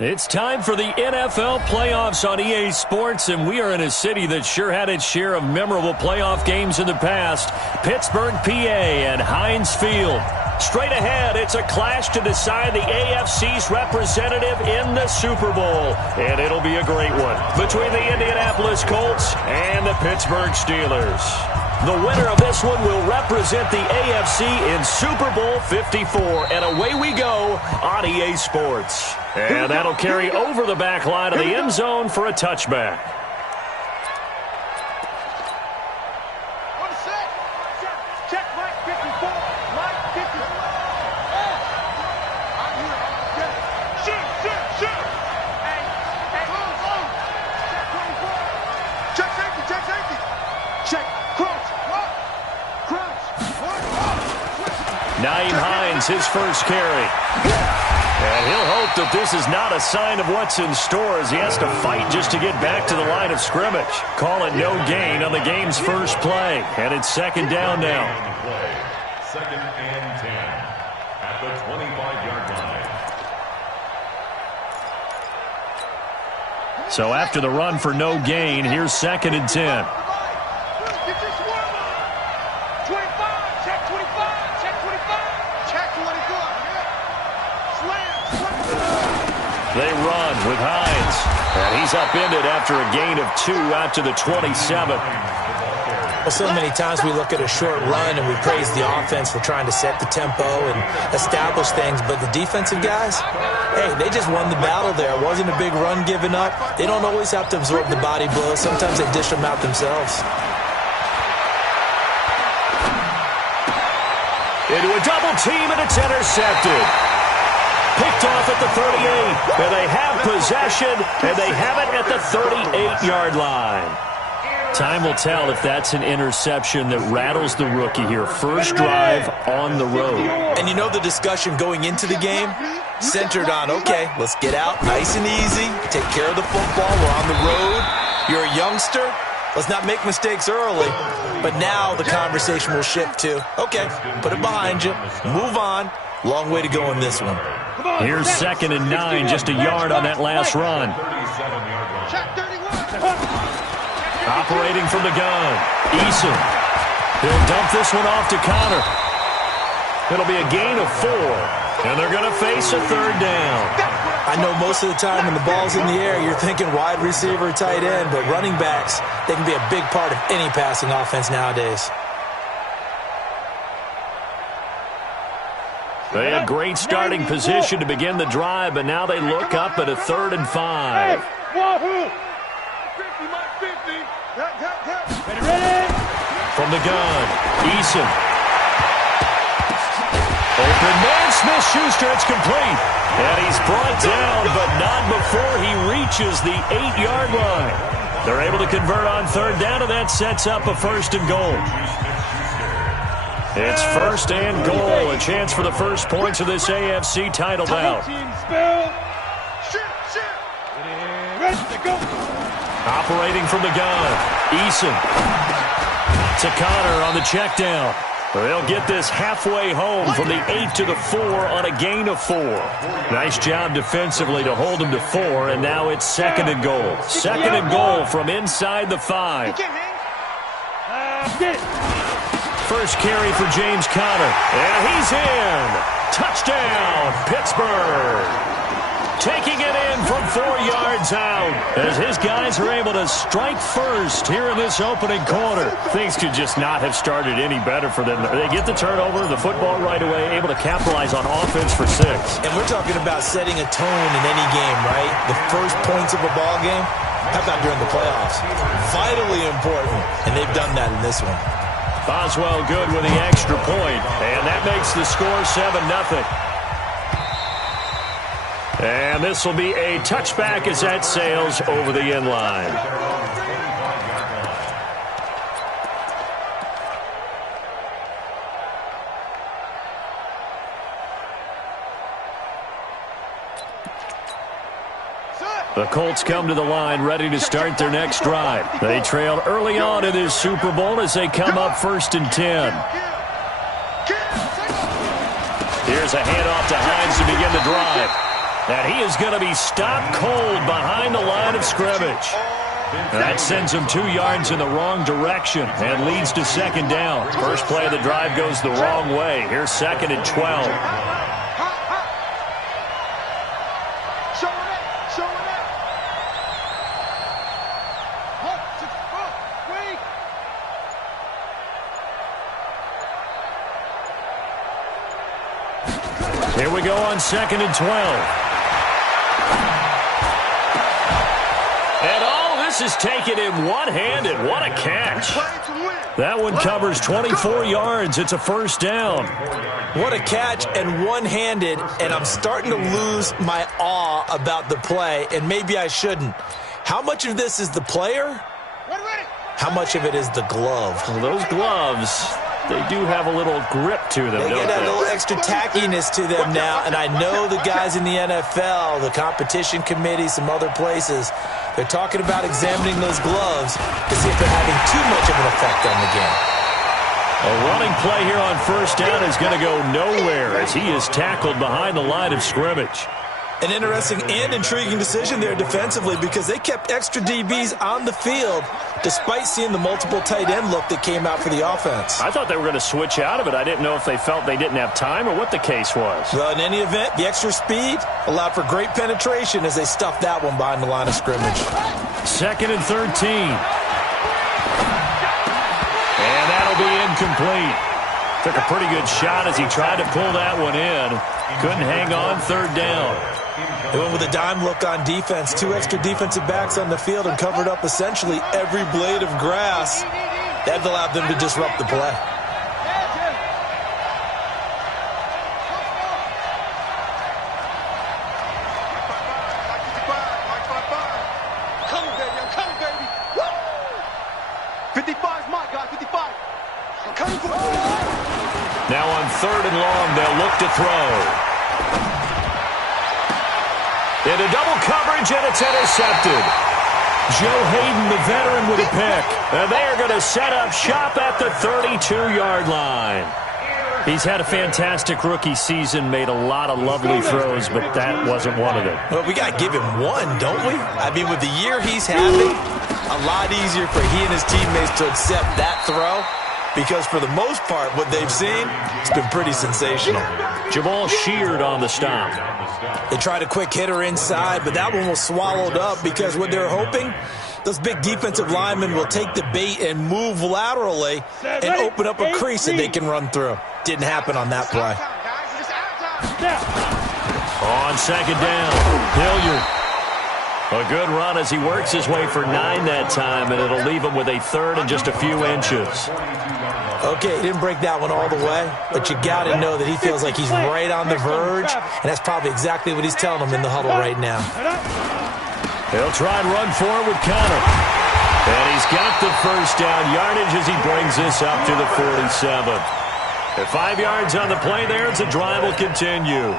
It's time for the NFL playoffs on EA Sports, and we are in a city that sure had its share of memorable playoff games in the past. Pittsburgh, PA, and Heinz Field. Straight ahead, it's a clash to decide the AFC's representative in the Super Bowl. And it'll be a great one between the Indianapolis Colts and the Pittsburgh Steelers. The winner of this one will represent the AFC in Super Bowl 54. And away we go on EA Sports. And that'll carry over the back line of the end zone for a touchback. His first carry. And he'll hope that this is not a sign of what's in store as he has to fight just to get back to the line of scrimmage. Call it no gain on the game's first play. And it's second down now. Second and 10 at the 25-yard line. So after the run for no gain, here's second and 10. They run with Hines. And he's upended after a gain of 2 out to the 27. Well, so many times we look at a short run and we praise the offense for trying to set the tempo and establish things. But the defensive guys, hey, they just won the battle there. It wasn't a big run given up. They don't always have to absorb the body blows. Sometimes they dish them out themselves. Into a double team, and it's intercepted. Picked off at the 38, and they have possession, and they have it at the 38-yard line. Time will tell if that's an interception that rattles the rookie here. First drive on the road. And you know the discussion going into the game? Centered on, okay, let's get out nice and easy, take care of the football, we're on the road, you're a youngster, let's not make mistakes early. But now the conversation will shift to, okay, put it behind you, move on, long way to go in this one. Here's second and 9, just a yard on that last run. Operating from the gun, Eason. He'll dump this one off to Connor. It'll be a gain of 4, and they're going to face a third down. I know most of the time when the ball's in the air, you're thinking wide receiver, tight end, but running backs, they can be a big part of any passing offense nowadays. They had great starting position to begin the drive, but now they look up at a 3rd and 5. From the gun, Eason. Open man, Smith-Schuster, it's complete. And he's brought down, but not before he reaches the 8-yard line. They're able to convert on 3rd down, and that sets up a 1st and goal. It's 1st and goal, a chance for the first points of this AFC title bout. Operating from the gun, Eason. To Connor on the check down. They'll get this halfway home from the 8 to the 4 on a gain of 4. Nice job defensively to hold him to 4, and now it's 2nd and goal. 2nd and goal from inside the 5. First carry for James Conner. And he's in. Touchdown, Pittsburgh. Taking it in from 4 yards out as his guys are able to strike first here in this opening quarter. Things could just not have started any better for them. They get the turnover, the football right away, able to capitalize on offense for 6. And we're talking about setting a tone in any game, right? The first points of a ball game, how about during the playoffs? Vitally important, and they've done that in this one. Boswell good with the extra point, and that makes the score 7-0. And this will be a touchback as that sails over the end line. The Colts come to the line ready to start their next drive. They trailed early on in this Super Bowl as they come up 1st and 10. Here's a handoff to Hines to begin the drive. And he is going to be stopped cold behind the line of scrimmage. That sends him 2 yards in the wrong direction and leads to second down. First play of the drive goes the wrong way. Here's second and 12. Here we go on second and 12. And all this is taken in one-handed. What a catch. That one covers 24 yards. It's a first down. What a catch and one-handed, and I'm starting to lose my awe about the play, and maybe I shouldn't. How much of this is the player? How much of it is the glove? Well, those gloves, they do have a little grip to them, They get that little extra tackiness to them now, and I know the guys in the NFL, the competition committee, some other places, they're talking about examining those gloves to see if they're having too much of an effect on the game. A running play here on first down is going to go nowhere as he is tackled behind the line of scrimmage. An interesting and intriguing decision there defensively because they kept extra DBs on the field despite seeing the multiple tight end look that came out for the offense. I thought they were going to switch out of it. I didn't know if they felt they didn't have time or what the case was. Well, in any event, the extra speed allowed for great penetration as they stuffed that one behind the line of scrimmage. Second and 13. And that'll be incomplete. Took a pretty good shot as he tried to pull that one in. Couldn't hang on, third down. They went with a dime look on defense. 2 extra defensive backs on the field and covered up essentially every blade of grass. That allowed them to disrupt the play. Now on third and long, they'll look to throw. Into double coverage, and it's intercepted. Joe Hayden, the veteran, with a pick. And they are going to set up shop at the 32-yard line. He's had a fantastic rookie season, made a lot of lovely throws, but that wasn't one of them. Well, we got to give him one, don't we? I mean, with the year he's having, a lot easier for he and his teammates to accept that throw. Because for the most part, what they've seen, it's been pretty sensational. Jamal Sheard on the stop. They tried a quick hitter inside, but that one was swallowed up because what they're hoping, those big defensive linemen will take the bait and move laterally and open up a crease that they can run through. Didn't happen on that play. On second down, Hilliard. A good run as he works his way for 9 that time, and it'll leave him with a third and just a few inches. Okay, he didn't break that one all the way, but you got to know that he feels like he's right on the verge, and that's probably exactly what he's telling them in the huddle right now. He'll try and run forward with Connor. And he's got the first down yardage as he brings this up to the 47. At 5 yards on the play there, the drive will continue.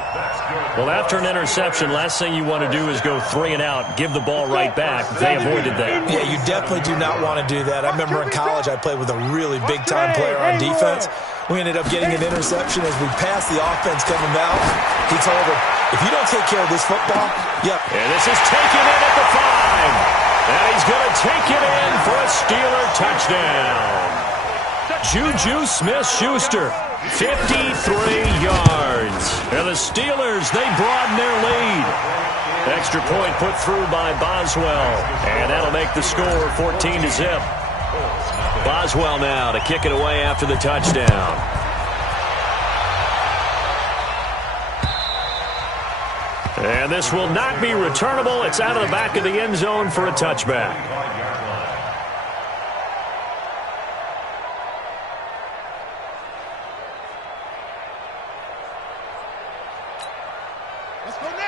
Well, after an interception, last thing you want to do is go 3 and out, give the ball right back. They avoided that. Yeah, you definitely do not want to do that. I remember in college I played with a really big-time player on defense. We ended up getting an interception as we passed the offense coming out. He told him, if you don't take care of this football, yep. And this is taken in at the 5. And he's going to take it in for a Steeler touchdown. Juju Smith-Schuster, 53 yards. And the Steelers, they broaden their lead. Extra point put through by Boswell. And that'll make the score 14-0. Boswell now to kick it away after the touchdown. And this will not be returnable. It's out of the back of the end zone for a touchback.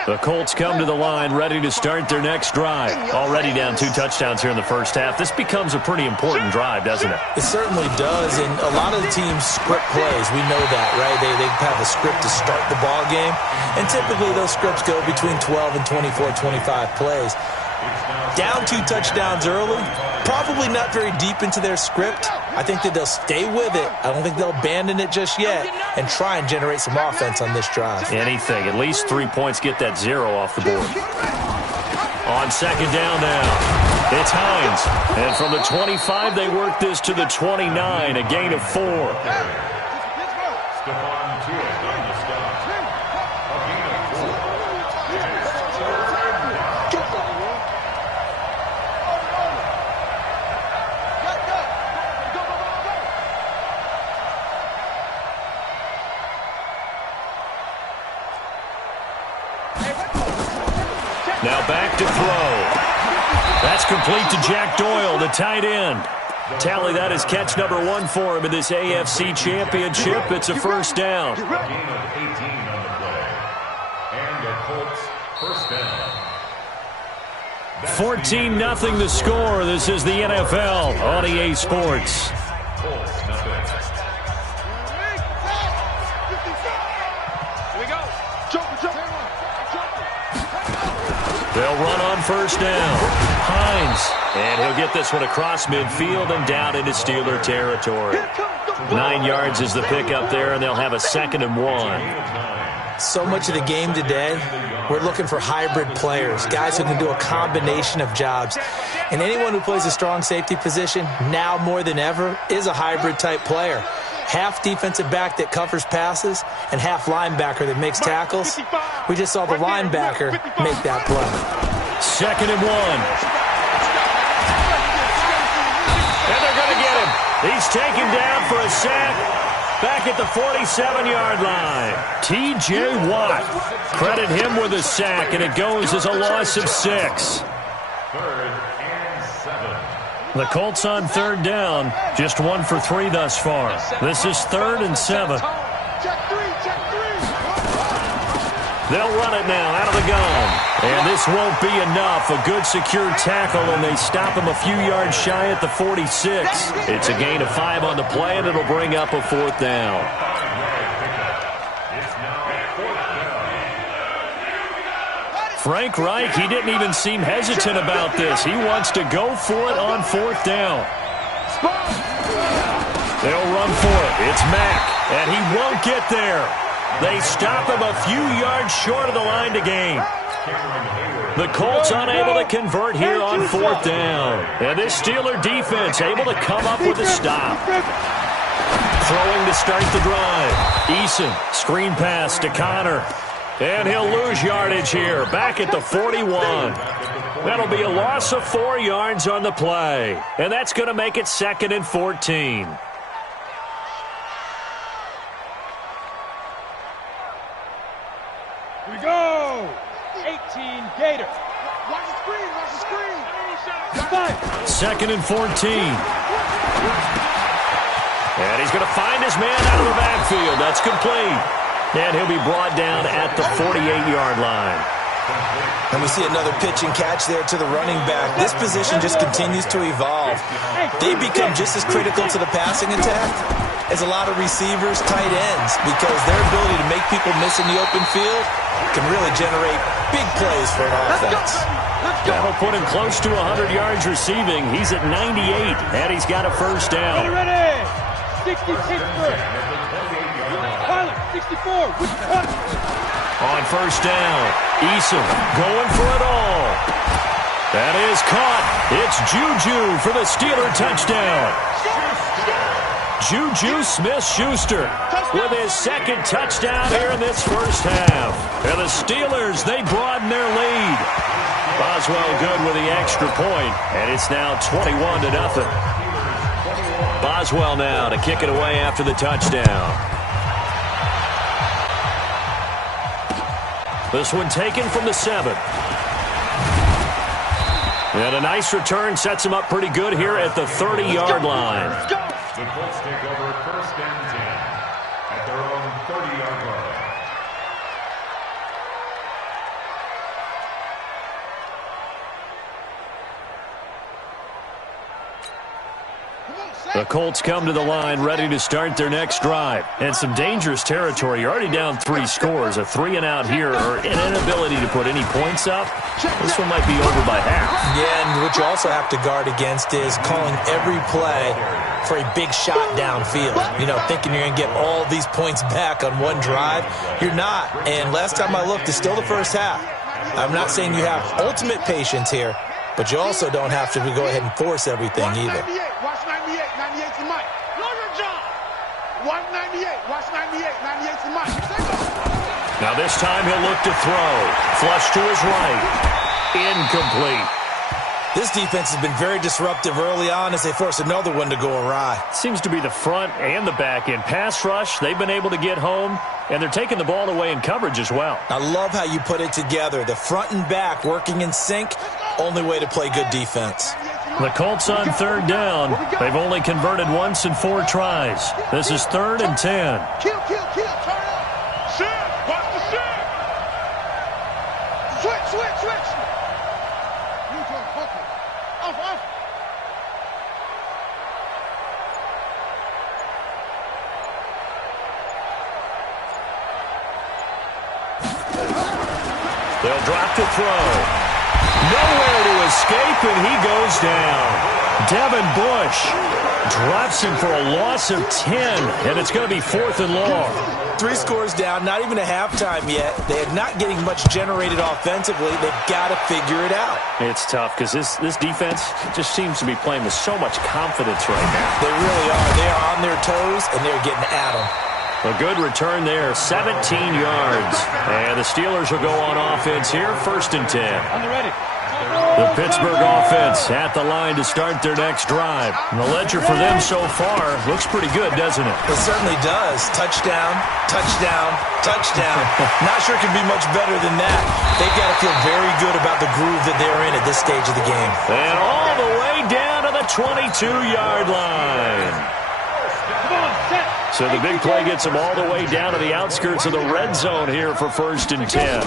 The Colts come to the line ready to start their next drive. Already down 2 touchdowns here in the first half. This becomes a pretty important drive, doesn't it? It certainly does, and a lot of the teams script plays. We know that, right? They have a script to start the ball game, and typically those scripts go between 12 and 24, 25 plays. Down 2 touchdowns early, probably not very deep into their script. I think that they'll stay with it. I don't think they'll abandon it just yet and try and generate some offense on this drive. Anything. At least 3 points, get that 0 off the board. On second down now, it's Hines. And from the 25, they work this to the 29, a gain of 4. Now back to throw. That's complete to Jack Doyle, the tight end. Tally, that is catch number 1 for him in this AFC Championship. It's a first down. A gain of 18 on the play. And a Colts first down. 14-0 the score. This is the NFL on EA Sports. Colts, nothing. They'll run on first down. Hines. And he'll get this one across midfield and down into Steeler territory. 9 yards is the pickup there, and they'll have a 2nd and 1. So much of the game today, we're looking for hybrid players, guys who can do a combination of jobs. And anyone who plays a strong safety position, now more than ever, is a hybrid-type player. Half defensive back that covers passes and half linebacker that makes tackles. We just saw the linebacker make that play. 2nd and 1. And they're going to get him. He's taken down for a sack back at the 47-yard line. T.J. Watt. Credit him with a sack, and it goes as a loss of 6. 3rd and 7. The Colts on 3rd down, just 1 for 3 thus far. This is 3rd and 7. They'll run it now out of the gun. And this won't be enough. A good secure tackle, and they stop him a few yards shy at the 46. It's a gain of 5 on the play, and it'll bring up a 4th down. Frank Reich, he didn't even seem hesitant about this. He wants to go for it on 4th down. They'll run for it. It's Mack, and he won't get there. They stop him a few yards short of the line to gain. The Colts unable to convert here on 4th down. And this Steeler defense able to come up with a stop. Throwing to start the drive. Eason, screen pass to Connor. And he'll lose yardage here, back at the 41. That'll be a loss of 4 yards on the play. And that's going to make it 2nd and 14. Here we go! 18 Gators. Watch the screen, watch the screen. 2nd and 14. And he's going to find his man out of the backfield. That's complete. And he'll be brought down at the 48-yard line. And we see another pitch and catch there to the running back. This position just continues to evolve. They become just as critical to the passing attack as a lot of receivers, tight ends, because their ability to make people miss in the open field can really generate big plays for an offense. That'll put him close to 100 yards receiving. He's at 98, and he's got a first down. Ready? 60 Pittsburgh. Pilot, 64. On first down, Eason going for it all. That is caught. It's Juju for the Steeler touchdown. Juju Smith-Schuster with his 2nd touchdown here in this first half. And the Steelers, they broaden their lead. Boswell good with the extra point, and it's now 21-0. Boswell now to kick it away after the touchdown. This one taken from the 7. And a nice return sets him up pretty good here at the 30-yard line. The Colts take over 1st and 10 at their own 30-yard line. The The Colts come to the line ready to start their next drive. And some dangerous territory. You're already down 3 scores. A 3-and-out here or an inability to put any points up. This one might be over by half. Yeah, and what you also have to guard against is calling every play for a big shot downfield. You know, thinking you're going to get all these points back on one drive. You're not. And last time I looked, it's still the first half. I'm not saying you have ultimate patience here, but you also don't have to go ahead and force everything either. Watch 98. 98's the mic. Know your job. Watch 98. Watch 98. 98's the mic. Now this time he'll look to throw. Flush to his right. Incomplete. This defense has been very disruptive early on as they force another one to go awry. Seems to be the front and the back end. Pass rush, they've been able to get home, and they're taking the ball away in coverage as well. I love how you put it together. The front and back working in sync, only way to play good defense. The Colts on 3rd down. They've only converted once in 4 tries. This is 3rd and 10. Kill. Turn up. Shift. Watch the shift. Switch. Off. They'll drop to throw. Nowhere to escape, and he goes down. Devin Bush drops him for a loss of 10, and it's going to be 4th and long. 3 scores down, not even a halftime yet. They are not getting much generated offensively. They've got to figure it out. It's tough because this defense just seems to be playing with so much confidence right now. They really are. They are on their toes, and they're getting at them. A good return there, 17 yards. And the Steelers will go on offense here, 1st and 10. On the ready. The Pittsburgh offense at the line to start their next drive. And the ledger for them so far looks pretty good, doesn't it? It certainly does. Touchdown. Not sure it can be much better than that. They've got to feel very good about the groove that they're in at this stage of the game. And all the way down to the 22-yard line. Come on, set. So the big play gets them all the way down to the outskirts of the red zone here for 1st and 10.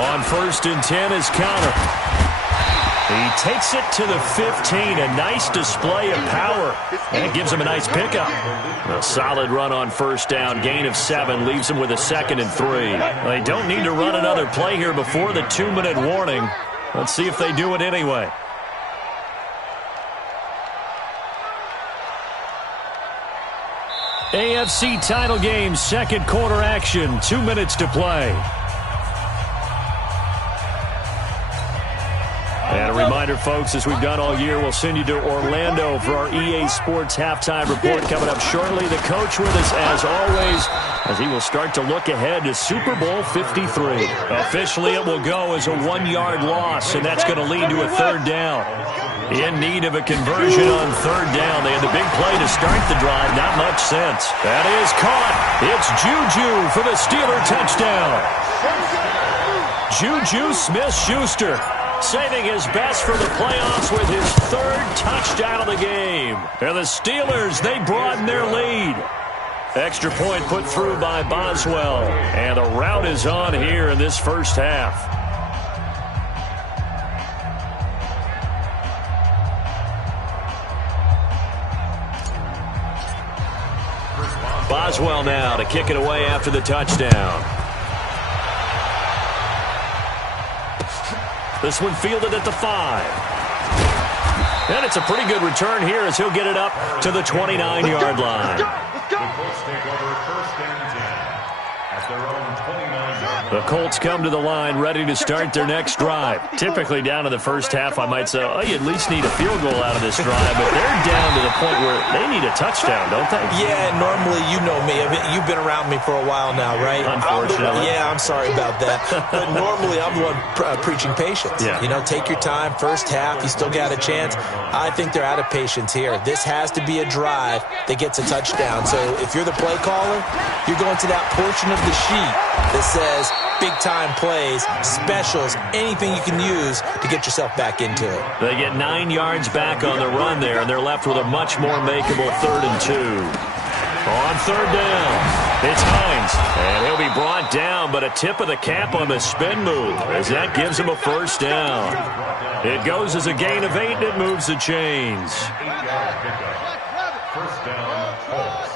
On 1st and 10 is Connor. He takes it to the 15. A nice display of power. And it gives him a nice pickup. A solid run on 1st down. Gain of 7 leaves him with a 2nd and 3. They don't need to run another play here before the 2-minute warning. Let's see if they do it anyway. AFC title game, 2nd quarter action. 2 minutes to play. And a reminder, folks, as we've done all year, we'll send you to Orlando for our EA Sports halftime report coming up shortly. The coach with us, as always, as he will start to look ahead to Super Bowl 53. Officially, it will go as a 1-yard loss, and that's going to lead to a 3rd down. In need of a conversion on 3rd down. They had the big play to start the drive. Not much sense. That is caught. It's Juju for the Steeler touchdown. Juju Smith-Schuster saving his best for the playoffs with his 3rd touchdown of the game. And the Steelers, they broaden their lead. Extra point put through by Boswell. And the rout is on here in this 1st half. Boswell now to kick it away after the touchdown. This one fielded at the 5. And it's a pretty good return here as he'll get it up to the 29-yard line. The Colts take over 1st and 10 at their own 29-yard line. The Colts come to the line ready to start their next drive. Typically down in the 1st half, I might say, oh, you at least need a field goal out of this drive. But they're down to the point where they need a touchdown, don't they? Yeah, normally, you know me. You've been around me for a while now, right? Unfortunately. I'm sorry about that. But normally, I'm the one preaching patience. Yeah. You know, take your time. 1st half, you still got a chance. I think they're out of patience here. This has to be a drive that gets a touchdown. So if you're the play caller, you're going to that portion of the sheet that says big-time plays, specials, anything you can use to get yourself back into it. They get 9 yards back on the run there, and they're left with a much more makeable 3rd and 2. On 3rd down, it's Hines, and he'll be brought down, but a tip of the cap on the spin move as that gives him a 1st down. It goes as a gain of 8, and it moves the chains. First down, Colts.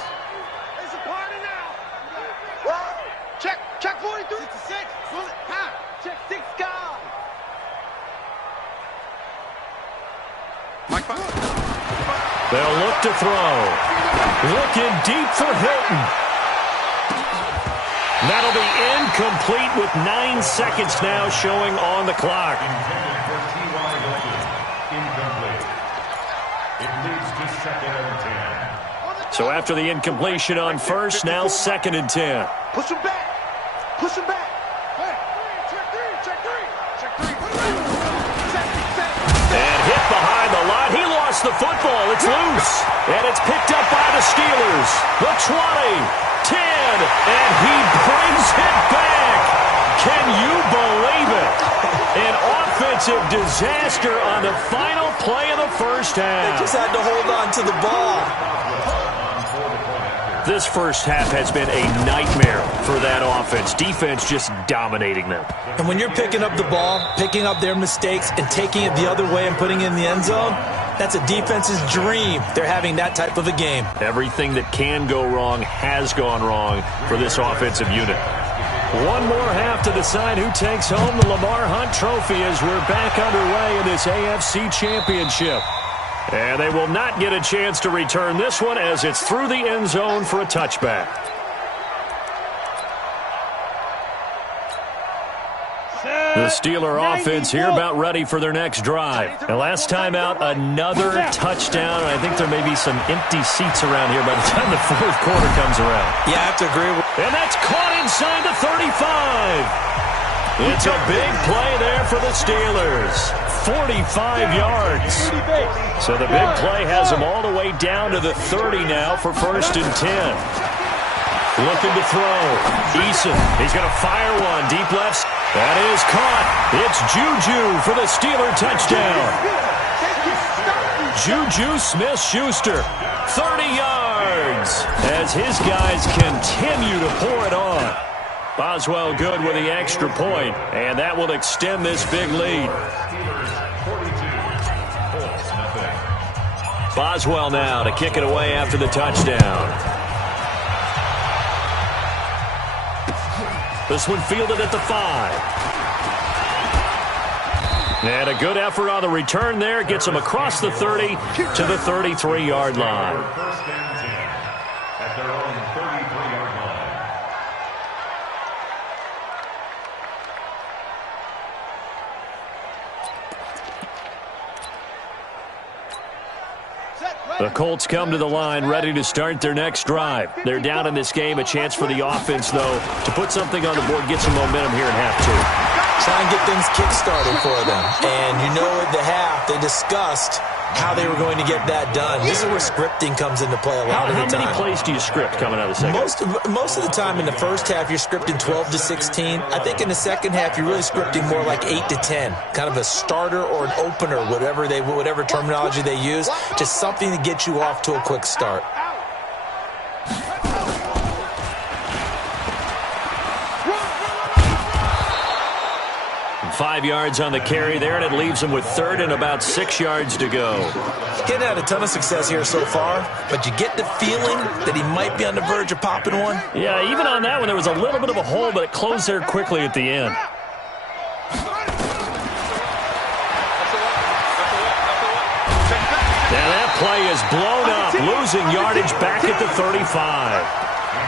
It's a party now. Check 42. 66. Check 6 guard. They'll look to throw. Looking deep for Hilton. That'll be incomplete with 9 seconds now showing on the clock. Intended for T.Y. Hilton. Incomplete. It leads to 2nd and 10. So after the incompletion on first, now 2nd and 10. Push him back. Push him back. Hey, check three. And hit behind the line. He lost the football. It's loose. And it's picked up by the Steelers. The 20. 10, and he brings it back. Can you believe it? An offensive disaster on the final play of the first half. They just had to hold on to the ball. This first half has been a nightmare for that offense. Defense just dominating them. And when you're picking up the ball, picking up their mistakes, and taking it the other way and putting it in the end zone, that's a defense's dream. They're having that type of a game. Everything that can go wrong has gone wrong for this offensive unit. One more half to decide who takes home the Lamar Hunt Trophy as we're back underway in this AFC Championship. And they will not get a chance to return this one as it's through the end zone for a touchback. The Steeler offense here about ready for their next drive. And last time out, another touchdown. I think there may be some empty seats around here by the time the fourth quarter comes around. Yeah, I have to agree. And that's caught inside the 35. It's a big play there for the Steelers. 45 yards. So the big play has them all the way down to the 30 now for 1st and 10. Looking to throw. Eason, he's going to fire one. Deep left. That is caught. It's Juju for the Steeler touchdown. Juju Smith-Schuster, 30 yards, as his guys continue to pour it on. Boswell good with the extra point, and that will extend this big lead. Boswell now to kick it away after the touchdown. This one fielded at the 5. And a good effort on the return there. Gets him across the 30 to the 33-yard line. 1st and 10 at their own 33-yard line. The Colts come to the line ready to start their next drive. They're down in this game. A chance for the offense, though, to put something on the board, get some momentum here in half 2. Try and get things kick-started for them. And you know at the half, they discussed how they were going to get that done. This is where scripting comes into play a lot of the time. How many plays do you script coming out of the second? Most of the time in the first half, you're scripting 12 to 16. I think in the second half, you're really scripting more like 8 to 10. Kind of a starter or an opener, whatever terminology they use. Just something to get you off to a quick start. 5 yards on the carry there, and it leaves him with 3rd and about 6 yards to go. Getting had a ton of success here so far, but you get the feeling that he might be on the verge of popping one. Yeah, even on that one, there was a little bit of a hole, but it closed there quickly at the end. Now that play is blown up, losing yardage back at the 35.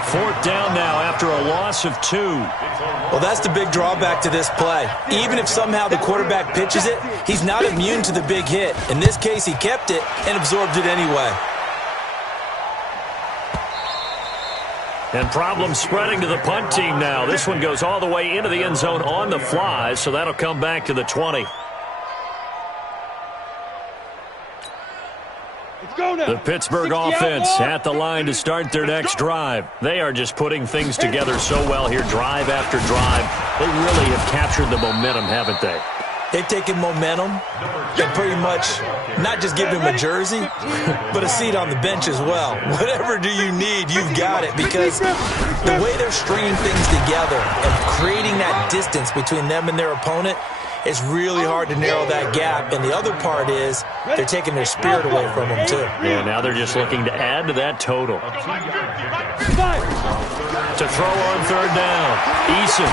4th down now after a loss of 2. Well, that's the big drawback to this play. Even if somehow the quarterback pitches it, he's not immune to the big hit. In this case, he kept it and absorbed it anyway. And problems spreading to the punt team now. This one goes all the way into the end zone on the fly, so that'll come back to the 20. The Pittsburgh offense at the line to start their next drive. They are just putting things together so well here, drive after drive. They really have captured the momentum, haven't they? They've taken momentum and pretty much not just given him a jersey, but a seat on the bench as well. Whatever do you need, you've got it, because the way they're stringing things together and creating that distance between them and their opponent, it's really hard to narrow that gap. And the other part is they're taking their spirit away from them, too. Yeah, now they're just looking to add to that total. To throw on third down, Eason.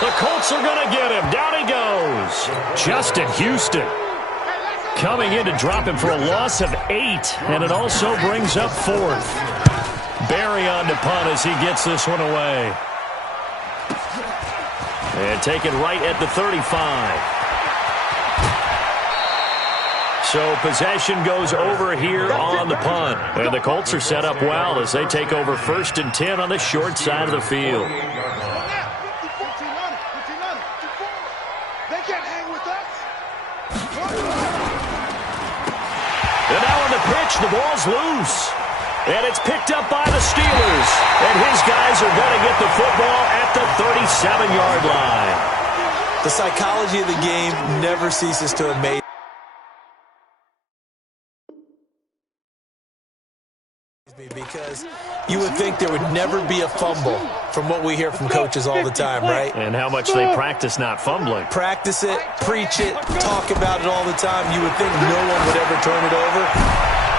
The Colts are going to get him. Down he goes. Justin Houston coming in to drop him for a loss of 8, and it also brings up 4th. Barry on to punt as he gets this one away. And taken right at the 35. So possession goes over here on the punt. And the Colts are set up well as they take over 1st and 10 on the short side of the field. And now on the pitch, the ball's loose. And it's picked up by the Steelers. And his guys are going to get the football at the 37-yard line. The psychology of the game never ceases to amaze. Because you would think there would never be a fumble from what we hear from coaches all the time, right? And how much they practice not fumbling. Practice it, preach it, talk about it all the time. You would think no one would ever turn it over.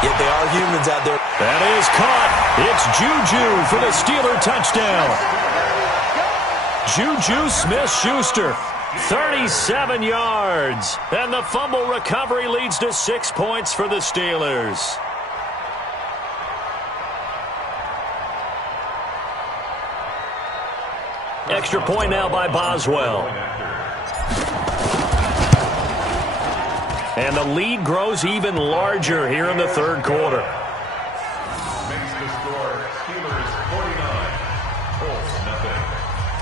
Yet they are humans out there. That is caught. It's Juju for the Steeler touchdown. Juju Smith-Schuster, 37 yards. And the fumble recovery leads to 6 points for the Steelers. Extra point now by Boswell. And the lead grows even larger here in the third quarter. Makes the score Steelers 49, Colts nothing.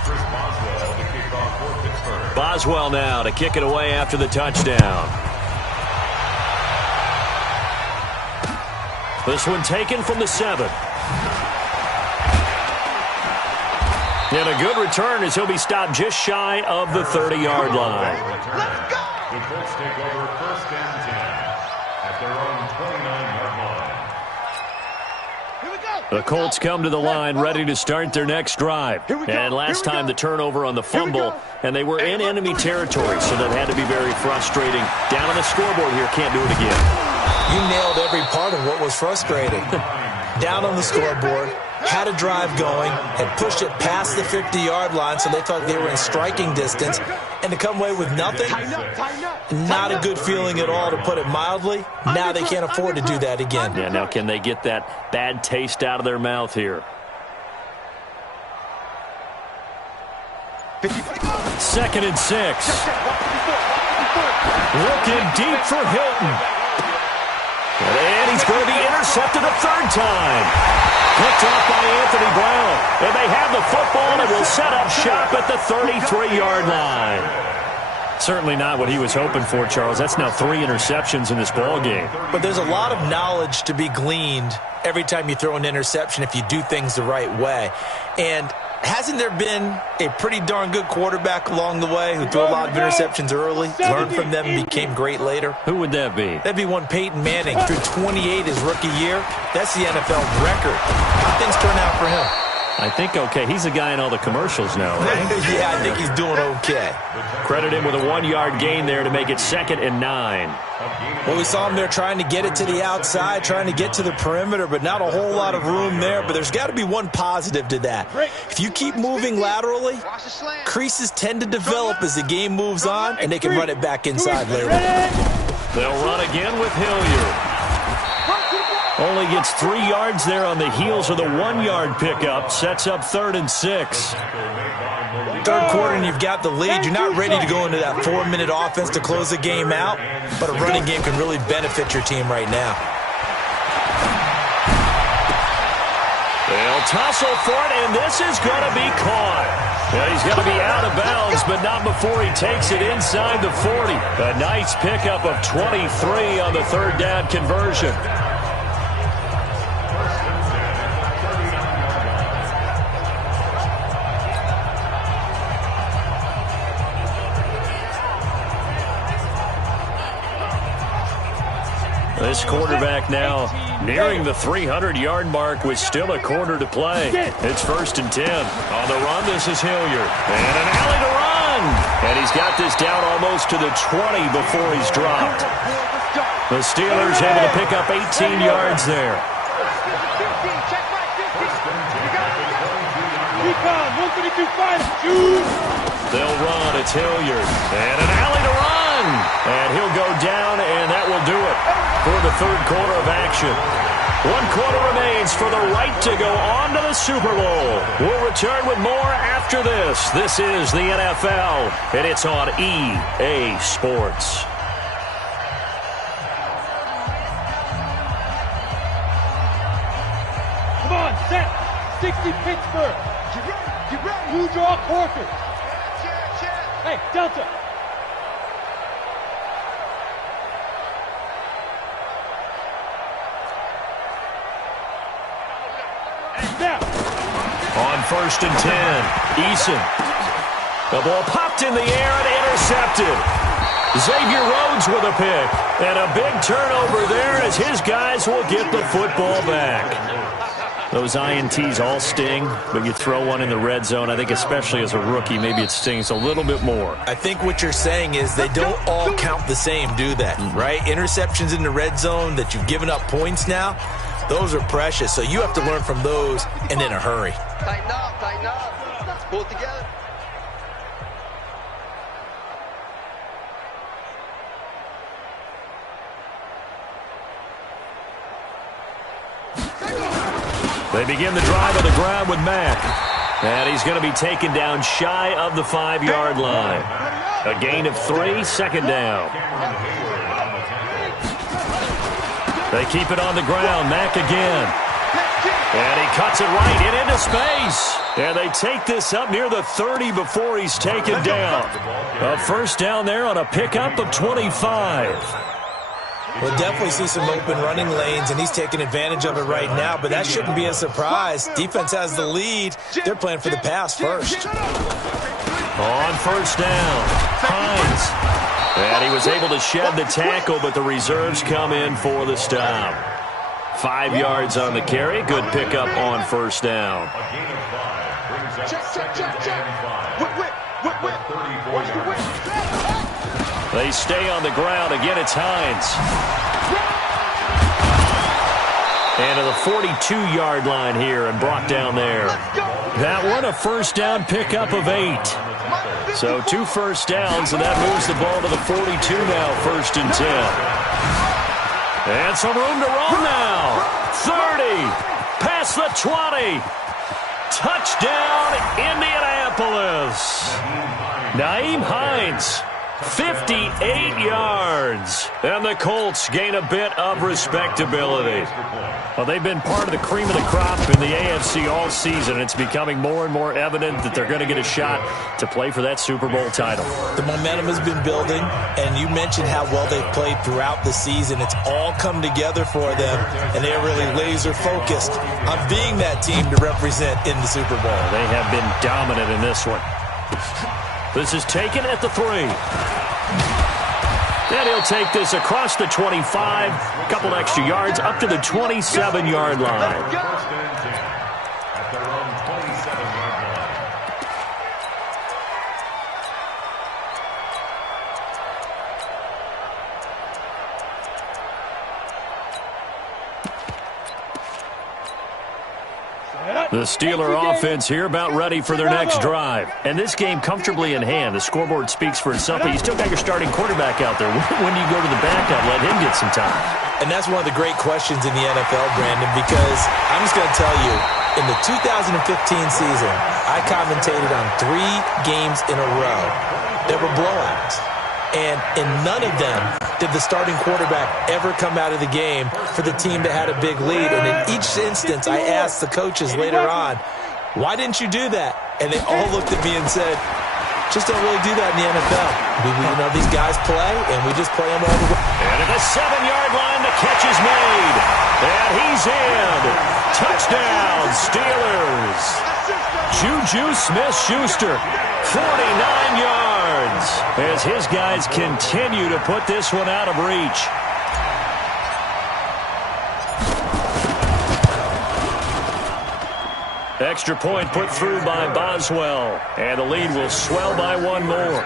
Chris Boswell to kick off for Pittsburgh. Boswell now to kick it away after the touchdown. This one taken from the 7. And a good return as he'll be stopped just shy of the 30-yard line. Let's go! The Colts take over 1st and 10 at their own 29-yard line. Here we go. The Colts come to the line ready to start their next drive. And last time the turnover on the fumble, and they were in enemy territory, so that had to be very frustrating. Down on the scoreboard here, can't do it again. You nailed every part of what was frustrating. Down on the scoreboard, had a drive going, had pushed it past the 50-yard line, so they thought they were in striking distance, and to come away with nothing, not a good feeling at all, to put it mildly. Now they can't afford to do that again. Yeah, now can they get that bad taste out of their mouth here? 2nd and 6. Looking deep for Hilton. And he's going to be intercepted a 3rd time. Picked off by Anthony Brown. And they have the football and will set up shop at the 33-yard line. Certainly not what he was hoping for, Charles. That's now 3 interceptions in this ball game. But there's a lot of knowledge to be gleaned every time you throw an interception if you do things the right way. And hasn't there been a pretty darn good quarterback along the way who threw a lot of interceptions early, learned from them, and became great later? Who would that be? That'd be one Peyton Manning. Threw 28 his rookie year. That's the NFL record. How things turn out for him? I think okay. He's a guy in all the commercials now, right? Yeah, I think he's doing okay. Credit him with a 1-yard gain there to make it 2nd and 9. Well, we saw him there trying to get it to the outside, trying to get to the perimeter, but not a whole lot of room there. But there's got to be one positive to that. If you keep moving laterally, creases tend to develop as the game moves on, and they can run it back inside later. They'll run again with Hilliard. Only gets 3 yards there on the heels of the 1-yard pickup. Sets up 3rd and 6. Third quarter and you've got the lead. You're not ready to go into that 4-minute offense to close the game out, but a running game can really benefit your team right now. They'll tussle for it, and this is going to be caught. Well, he's going to be out of bounds, but not before he takes it inside the 40. A nice pickup of 23 on the 3rd down conversion. This quarterback now nearing the 300-yard mark with still a quarter to play. It's 1st and 10. On the run, this is Hilliard. And an alley to run. run. And he's got this down almost to the 20 before he's dropped. The Steelers able to pick up 18 yards there. They'll run. It's Hilliard. And an alley to run. And he'll go down, and that will do it for the third quarter of action. 1 quarter remains for the right to go on to the Super Bowl. We'll return with more after this. This is the NFL, and it's on EA Sports. Come on, set. 60 Pittsburgh. Get ready. Who draw quarters? Hey, Delta. Now. On 1st and 10, Eason. The ball popped in the air and intercepted. Xavier Rhodes with a pick. And a big turnover there as his guys will get the football back. Those INTs all sting, but you throw one in the red zone, I think especially as a rookie, maybe it stings a little bit more. I think what you're saying is they don't all count the same, do that, right? Interceptions in the red zone that you've given up points now, those are precious. So you have to learn from those and in a hurry. Tighten up, tighten up. Let's pull it together. They begin the drive on the ground with Mack. And he's going to be taken down shy of the 5-yard line. A gain of 3, second down. They keep it on the ground. Mack again. And he cuts it right and into space. And they take this up near the 30 before he's taken down. A first down there on a pickup of 25. We'll definitely see some open running lanes, and he's taking advantage of it right now, but that shouldn't be a surprise. Defense has the lead. They're playing for the pass first. On first down, Hines. And he was able to shed the tackle, but the reserves come in for the stop. 5 yards on the carry. Good pickup on first down. They stay on the ground. Again, it's Hines. And to the 42-yard line here and brought down there. That one a first down pickup of 8. So 2 first downs, and that moves the ball to the 42 now, 1st and 10. And some room to roam now. 30. Past the 20. Touchdown, Indianapolis. Nyheim Hines. 58 yards. And the Colts gain a bit of respectability. Well, they've been part of the cream of the crop in the AFC all season. It's becoming more and more evident that they're going to get a shot to play for that Super Bowl title. The momentum has been building, and you mentioned how well they've played throughout the season. It's all come together for them, and they're really laser-focused on being that team to represent in the Super Bowl. They have been dominant in this one. This is taken at the 3. And he'll take this across the 25, a couple extra yards, up to the 27-yard line. At their own 27-yard line. The Steeler offense here about ready for their next drive. And this game comfortably in hand. The scoreboard speaks for itself, but you still got your starting quarterback out there. When do you go to the backup, let him get some time? And that's one of the great questions in the NFL, Brandon, because I'm just going to tell you, in the 2015 season, I commentated on 3 games in a row that were blowouts. And in none of them did the starting quarterback ever come out of the game for the team that had a big lead. And in each instance, I asked the coaches later on, why didn't you do that? And they all looked at me and said, just don't really do that in the NFL. These guys play, and we just play them all the way. And at the 7-yard line, the catch is made. And he's in. Touchdown, Steelers. Juju Smith-Schuster, 49 yards, as his guys continue to put this one out of reach. extra point put through by Boswell. And the lead will swell by one more. 56-7.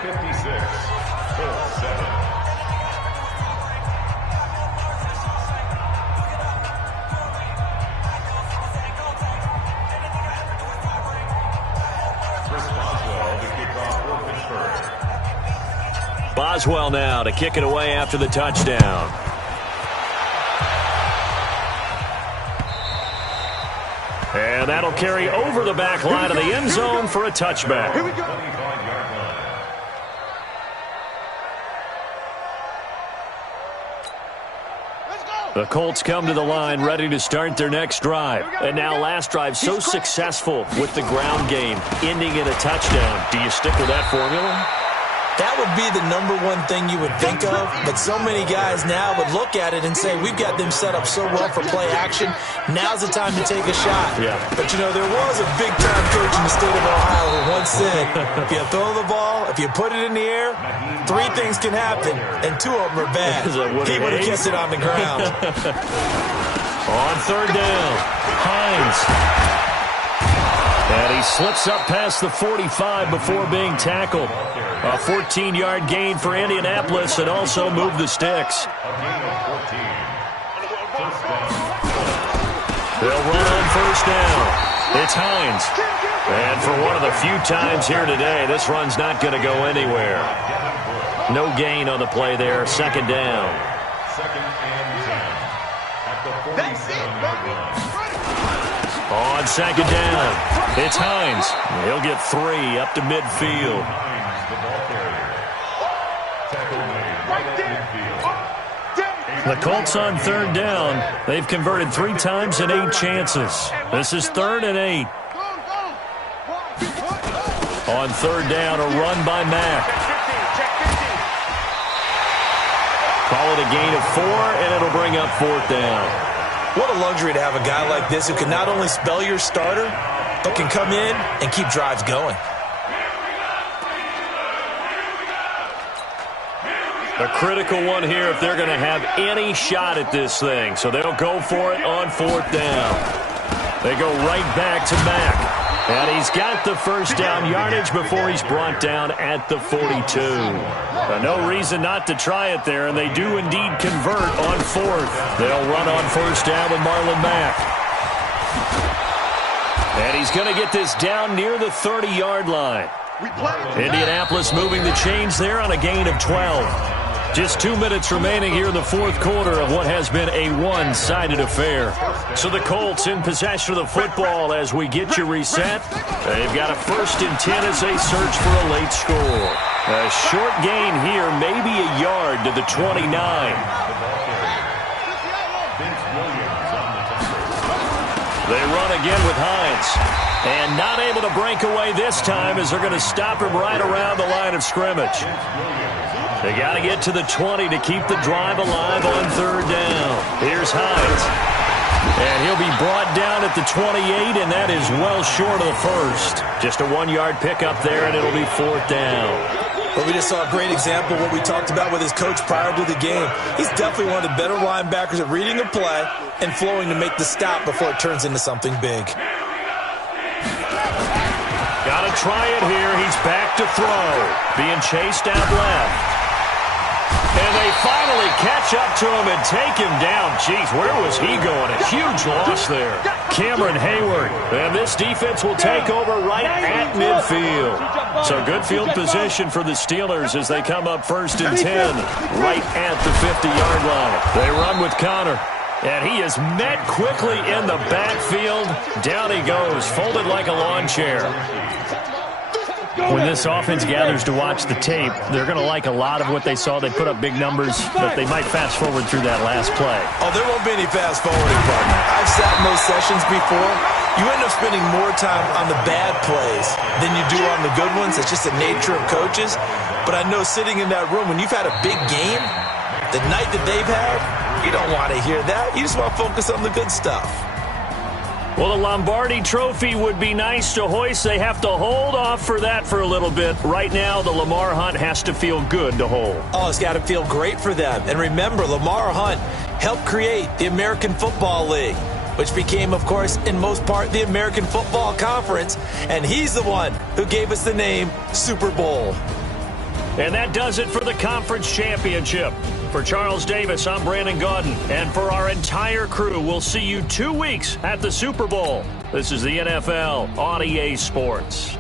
Boswell now to kick it away after the touchdown. And that'll carry over the back line of the end zone for a touchback. Here we go. The Colts come to the line ready to start their next drive. And now last drive so successful with the ground game, ending in a touchdown. Do you stick with that formula? That would be the number one thing you would think of, but so many guys now would look at it and say, we've got them set up so well for play action. Now's the time to take a shot. Yeah. But, you know, there was a big-time coach in the state of Ohio who once said, if you throw the ball, if you put it in the air, three things can happen, and two of them are bad. He would have kept it on the ground. On third down, Hines. And he slips up past the 45 before being tackled. A 14-yard gain for Indianapolis and also moved the sticks. They'll run on first down. It's Hines. And for one of the few times here today, this run's not going to go anywhere. No gain on the play there. Second down. Second and 10. At the 47-yard line. On second down, it's Hines. He'll get 3 up to midfield. The Colts on third down. They've converted 3 times in 8 chances. This is 3rd and 8. On third down, a run by Mack. Call it a gain of 4, and it'll bring up 4th down. What a luxury to have a guy like this who can not only spell your starter, but can come in and keep drives going. A critical one here if they're going to have any shot at this thing. So they'll go for it on 4th down. They go right back to Mack. And he's got the first down yardage before he's brought down at the 42. No reason not to try it there, and they do indeed convert on 4th. They'll run on first down with Marlon Mack. And he's going to get this down near the 30-yard line. Indianapolis moving the chains there on a gain of 12. Just 2 minutes remaining here in the fourth quarter of what has been a one-sided affair. So the Colts in possession of the football as we get you reset. They've got a 1st and 10 as they search for a late score. A short gain here, maybe a yard to the 29. They run again with Hines. And not able to break away this time as they're going to stop him right around the line of scrimmage. They got to get to the 20 to keep the drive alive on third down. Here's Hines. And he'll be brought down at the 28, and that is well short of the first. Just a 1-yard pickup there, and it'll be 4th down. But we just saw a great example of what we talked about with his coach prior to the game. He's definitely one of the better linebackers at reading a play and flowing to make the stop before it turns into something big. Got to try it here. He's back to throw. Being chased out left. And they finally catch up to him and take him down. Jeez, where was he going? A huge loss there. Cameron Hayward. And this defense will take over right at midfield. So good field position for the Steelers as they come up 1st and 10 right at the 50-yard line. They run with Connor. And he is met quickly in the backfield. Down he goes, folded like a lawn chair. When this offense gathers to watch the tape, they're going to like a lot of what they saw. They put up big numbers, but they might fast forward through that last play. Oh, there won't be any fast forwarding, partner. I've sat in those sessions before. You end up spending more time on the bad plays than you do on the good ones. It's just the nature of coaches. But I know sitting in that room, when you've had a big game, the night that they've had, you don't want to hear that. You just want to focus on the good stuff. Well, the Lombardi Trophy would be nice to hoist. They have to hold off for that for a little bit. Right now, the Lamar Hunt has to feel good to hold. Oh, it's got to feel great for them. And remember, Lamar Hunt helped create the American Football League. which became, of course, in most part, the American Football Conference. And he's the one who gave us the name Super Bowl. And that does it for the conference championship. For Charles Davis, I'm Brandon Gaudin. And for our entire crew, we'll see you 2 weeks at the Super Bowl. This is the NFL on EA Sports.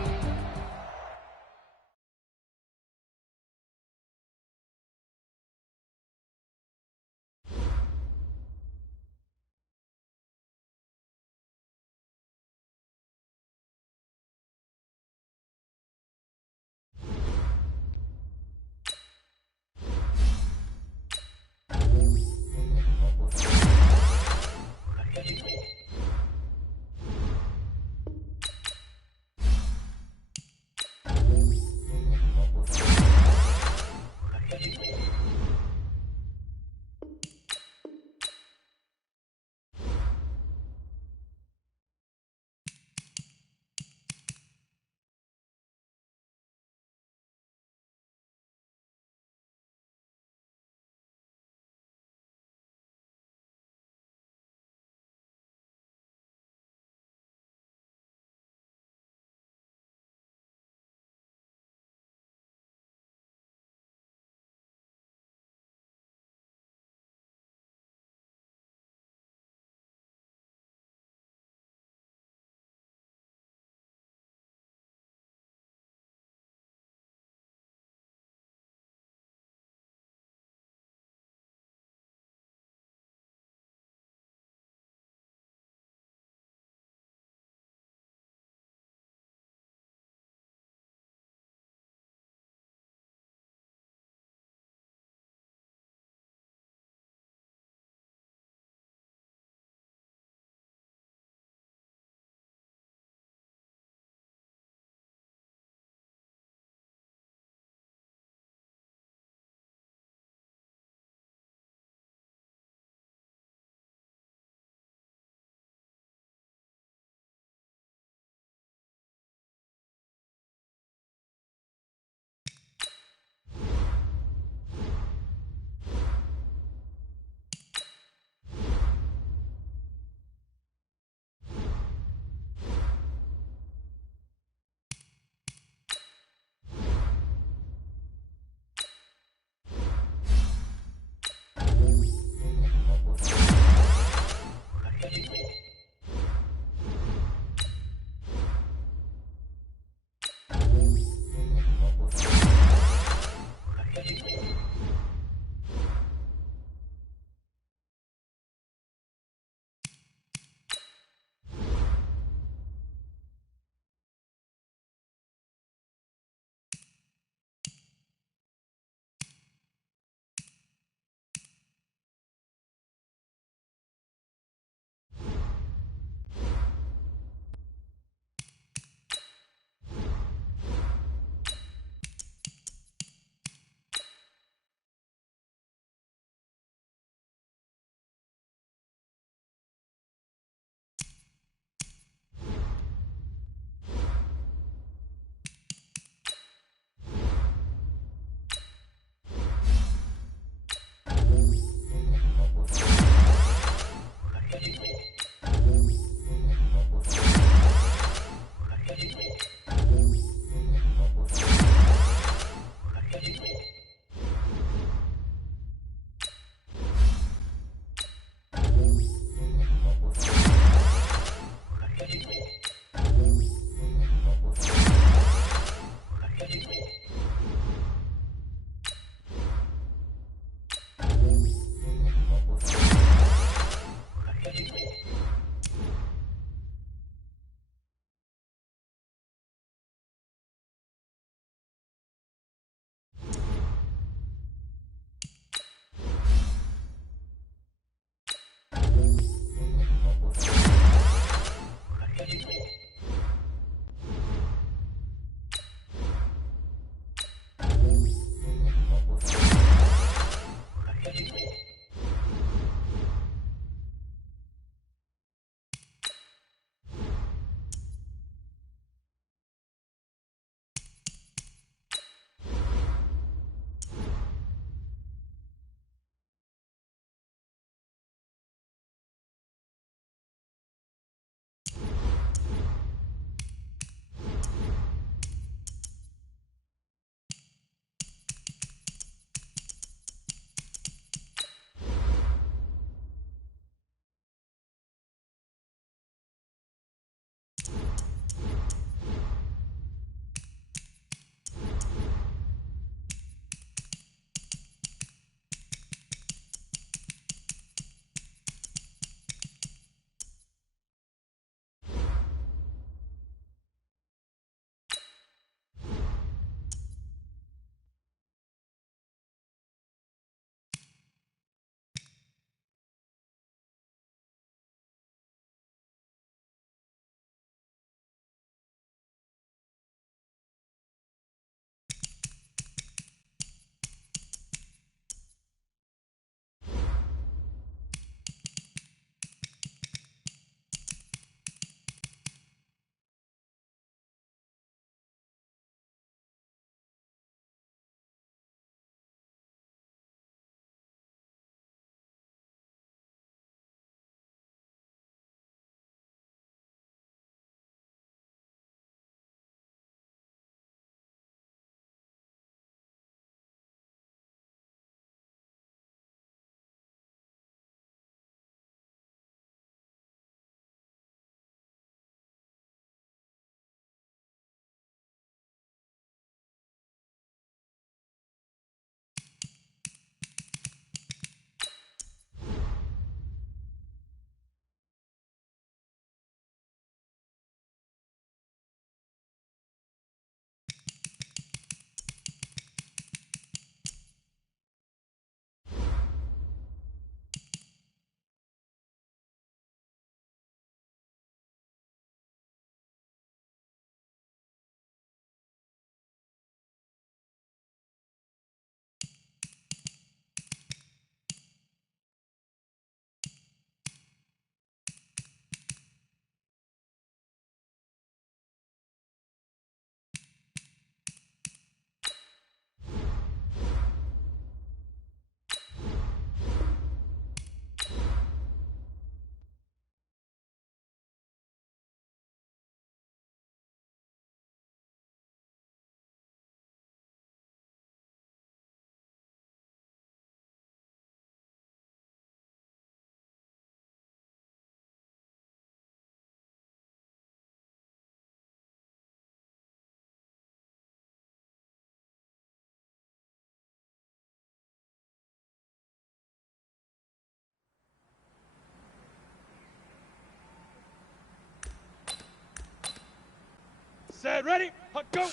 Set, ready, go.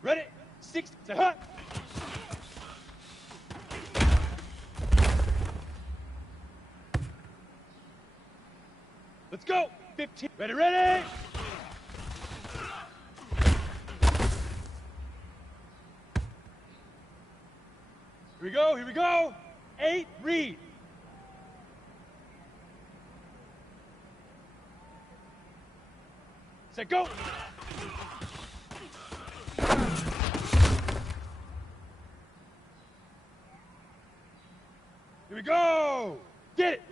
Ready, 6, set, hut. Let's go, 15, ready. Here we go, 8, read. Set, go. Here we go, get it.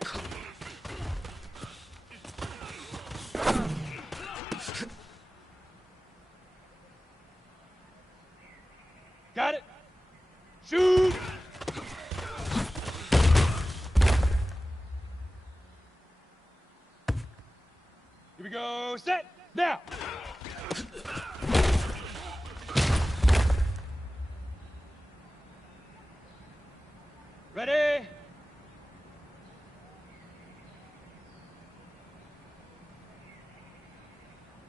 Got it. Shoot. Here we go, set, now. Ready?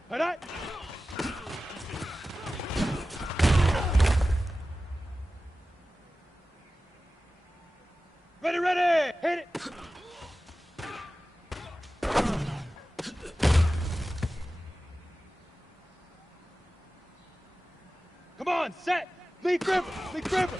Head up. Ready, hit it. Come on, set, lead gripper, lead gripper.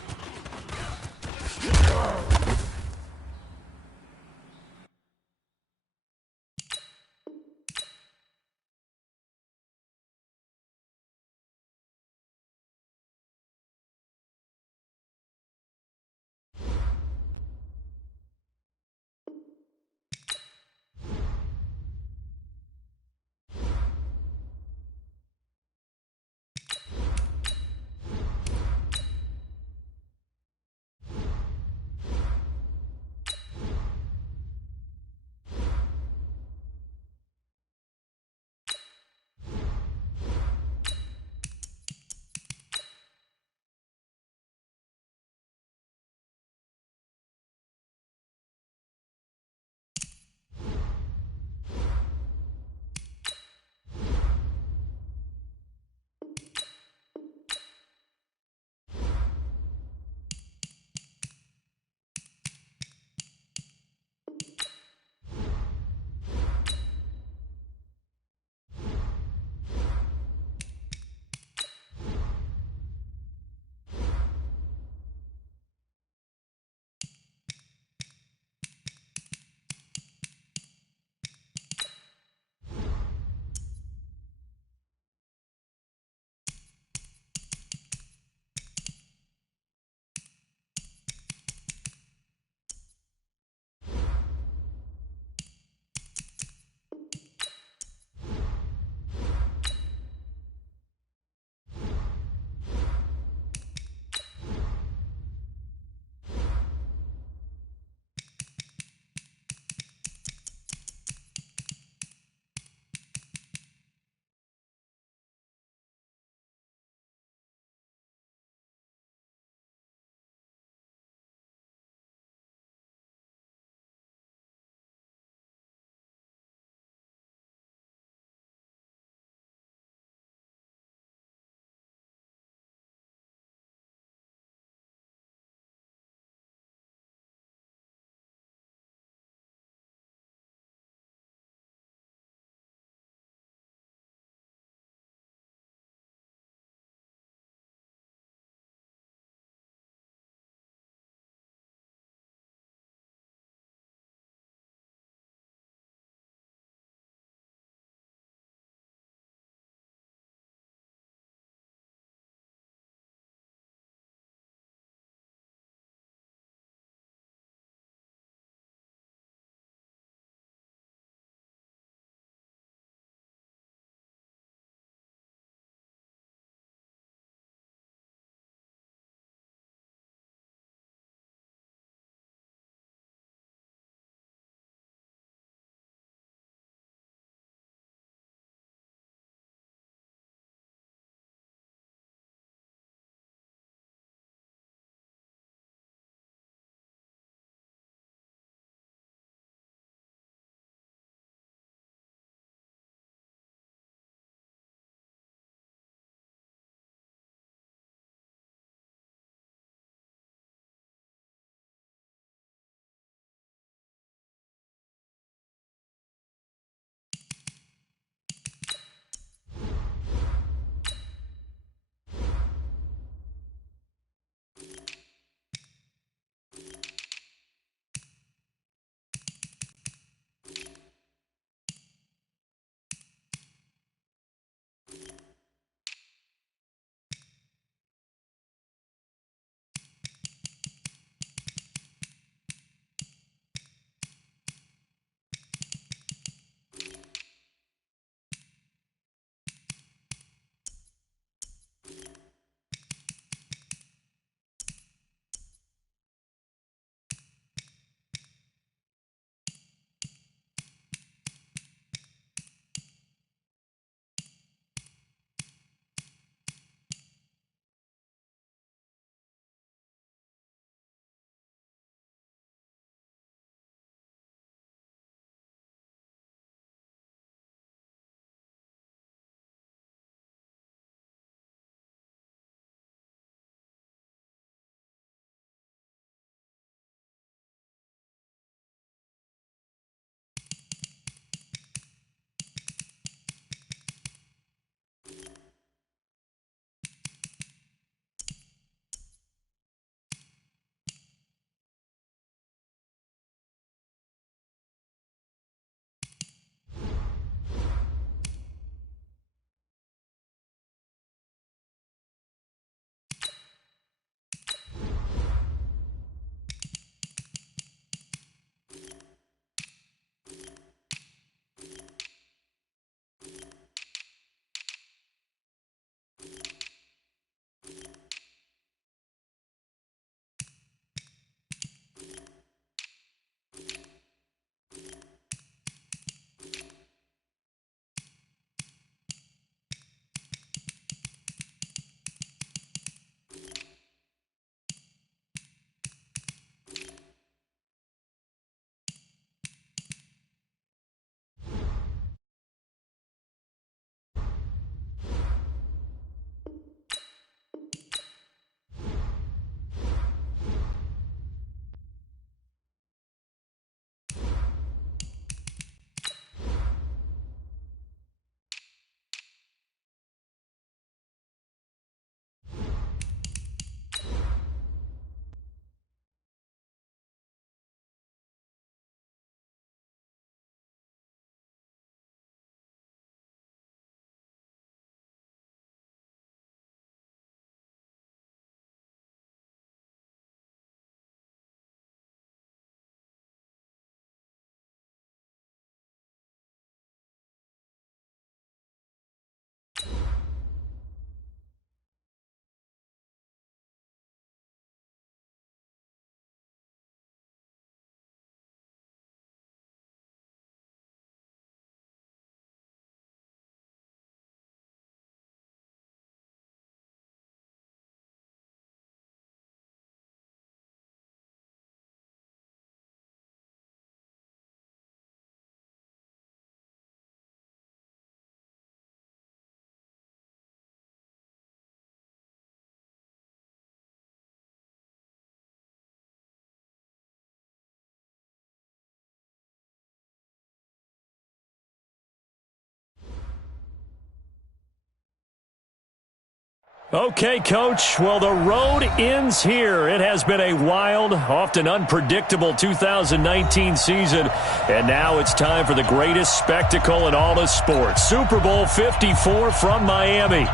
Okay, Coach. Well, the road ends here. It has been a wild, often unpredictable 2019 season. And now it's time for the greatest spectacle in all of sports. Super Bowl 54 from Miami.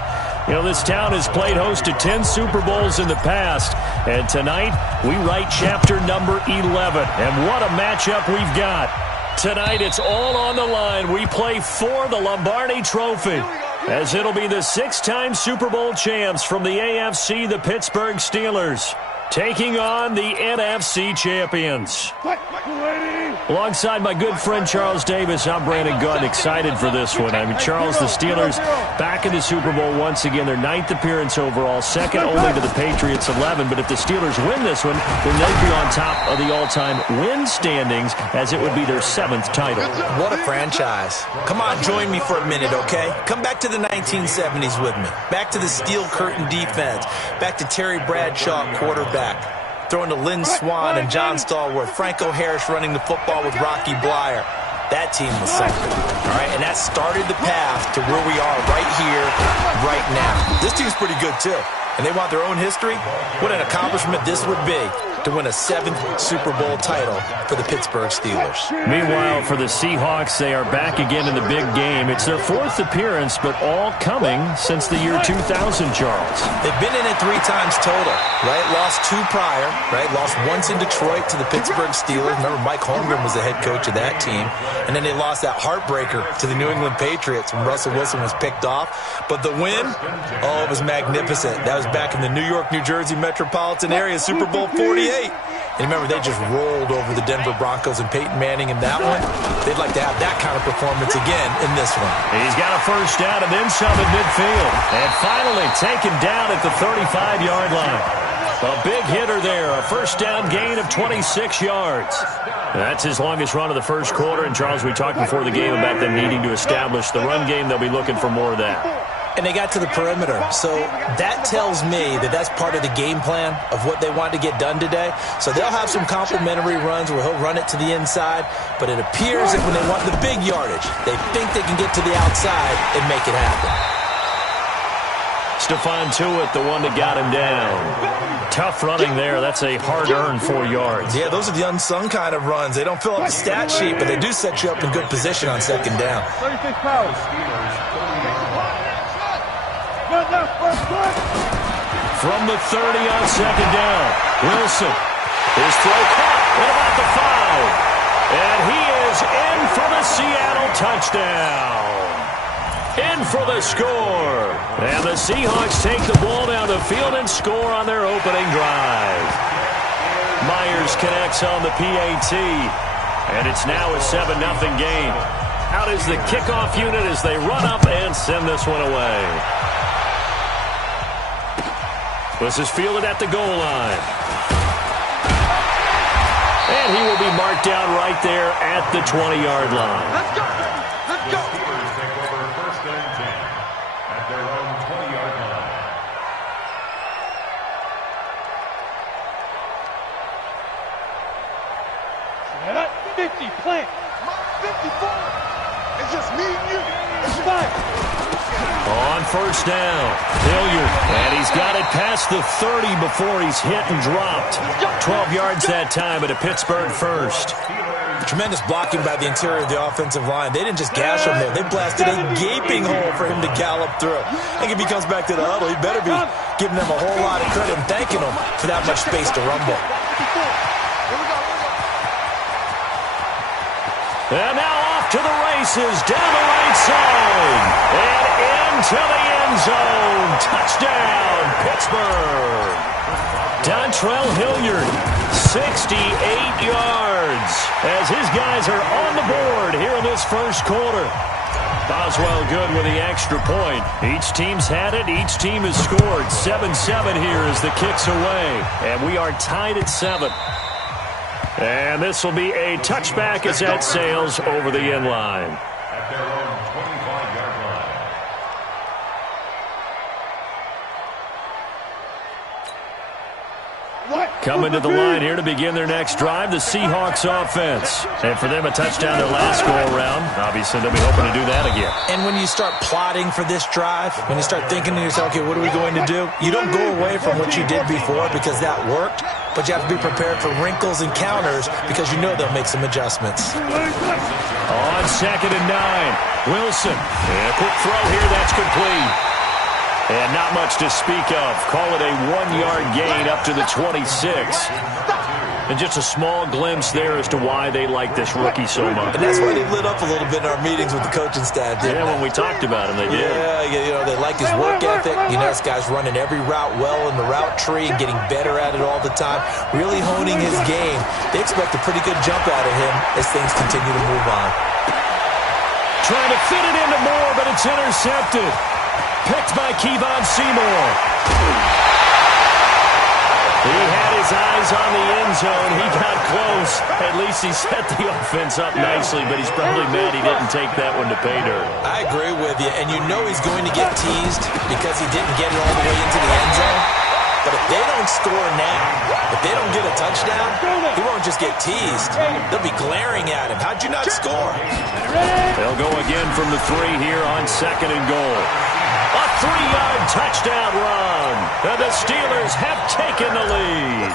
You know, this town has played host to 10 Super Bowls in the past. And tonight, we write chapter number 11. And what a matchup we've got. Tonight, it's all on the line. We play for the Lombardi Trophy, as it'll be the six-time Super Bowl champs from the AFC, the Pittsburgh Steelers, taking on the NFC champions. Alongside my good friend Charles Davis, I'm Brandon Gunn, excited for this one. I mean, Charles, the Steelers back in the Super Bowl once again, their 9th appearance overall, second only to the Patriots' 11. But if the Steelers win this one, then they'd be on top of the all-time win standings, as it would be their 7th title. What a franchise. Come on, join me for a minute, okay? Come back to the 1970s with me. Back to the steel curtain defense. Back to Terry Bradshaw, quarterback. Throwing to Lynn Swann and John Stallworth. Franco Harris running the football with Rocky Bleier. That team was something. All right, and that started the path to where we are right here, right now. This team's pretty good, too. And they want their own history. What an accomplishment this would be to win a 7th Super Bowl title for the Pittsburgh Steelers. Meanwhile, for the Seahawks, they are back again in the big game. It's their 4th appearance, but all coming since the year 2000, Charles. They've been in it 3 times total, right? Lost 2 prior, right? Lost once in Detroit to the Pittsburgh Steelers. Remember, Mike Holmgren was the head coach of that team. And then they lost that heartbreaker to the New England Patriots when Russell Wilson was picked off. But the win, oh, it was magnificent. That was back in the New York, New Jersey metropolitan area, Super Bowl 48. And remember, they just rolled over the Denver Broncos and Peyton Manning in that one. They'd like to have that kind of performance again in this one. He's got a first down and then some at midfield. And finally taken down at the 35-yard line. A big hitter there, a first down gain of 26 yards. That's his longest run of the first quarter. And, Charles, we talked before the game about them needing to establish the run game. They'll be looking for more of that. And they got to the perimeter. So that tells me that that's part of the game plan of what they want to get done today. So they'll have some complimentary runs where he'll run it to the inside. But it appears that when they want the big yardage, they think they can get to the outside and make it happen. Stephon Tuitt, the one that got him down. Tough running there. That's a hard-earned 4 yards. Yeah, those are the unsung kind of runs. They don't fill up the stat sheet, but they do set you up in good position on second down. 36 pounds. From the 30 on second down, Wilson. His throw caught at about the 5. And he is in for the Seattle touchdown. In for the score. And the Seahawks take the ball down the field and score on their opening drive. Myers connects on the PAT. And it's now a 7-0 game. Out is the kickoff unit as they run up and send this one away. This is fielded at the goal line. And he will be marked down right there at the 20-yard line. Let's go! Let's go! The Steelers take over 1st and 10 at their own 20-yard line. Set up, 50, plant. 54. It's just me and you. It's 5. On first down, Hilliard, and he's got it past the 30 before he's hit and dropped. 12 yards that time at a Pittsburgh first. Tremendous blocking by the interior of the offensive line. They didn't just gash him there. They blasted a gaping hole for him to gallop through. I think if he comes back to the huddle, he better be giving them a whole lot of credit and thanking them for that much space to rumble. And now off to the races, down the right side, and into the end zone. Touchdown, Pittsburgh. Dontrell Hilliard, 68 yards, as his guys are on the board here in this first quarter. Boswell good with the extra point. Each team's had it. Each team has scored. 7-7 here as the kick's away, and we are tied at 7. And this will be a touchback as that sails over the end line. At their own 25-yard line. What? Coming to the line here to begin their next drive, the Seahawks offense. And for them, a touchdown their last go-around. Obviously, they'll be hoping to do that again. And when you start plotting for this drive, when you start thinking to yourself, okay, what are we going to do? You don't go away from what you did before because that worked, but you have to be prepared for wrinkles and counters because you know they'll make some adjustments. On 2nd and 9, Wilson. And a quick throw here, that's complete. And not much to speak of. Call it a 1-yard gain up to the 26. And just a small glimpse there as to why they like this rookie so much. And that's why they lit up a little bit in our meetings with the coaching staff. Yeah, when we talked about him, they did. Yeah, they like his work ethic. You know, this guy's running every route well in the route tree and getting better at it all the time, really honing his game. They expect a pretty good jump out of him as things continue to move on. Trying to fit it into Moore, but it's intercepted. Picked by Kevon Seymour. He had his eyes on the end zone. He got close. At least he set the offense up nicely, but he's probably mad he didn't take that one to pay dirt. I agree with you, and you know he's going to get teased because he didn't get it all the way into the end zone. But if they don't score now, if they don't get a touchdown, he won't just get teased. They'll be glaring at him. How'd you not score? They'll go again from the 3 here on 2nd and goal. A 3-yard touchdown run. And the Steelers have taken the lead.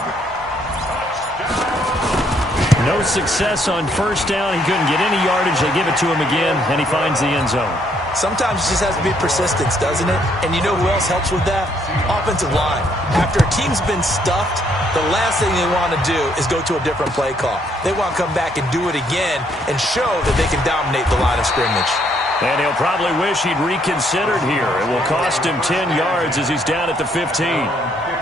No success on 1st down. He couldn't get any yardage. They give it to him again, and he finds the end zone. Sometimes it just has to be persistence, doesn't it? And you know who else helps with that? Offensive line. After a team's been stuffed, the last thing they want to do is go to a different play call. They want to come back and do it again and show that they can dominate the line of scrimmage. And he'll probably wish he'd reconsidered here. It will cost him 10 yards as he's down at the 15.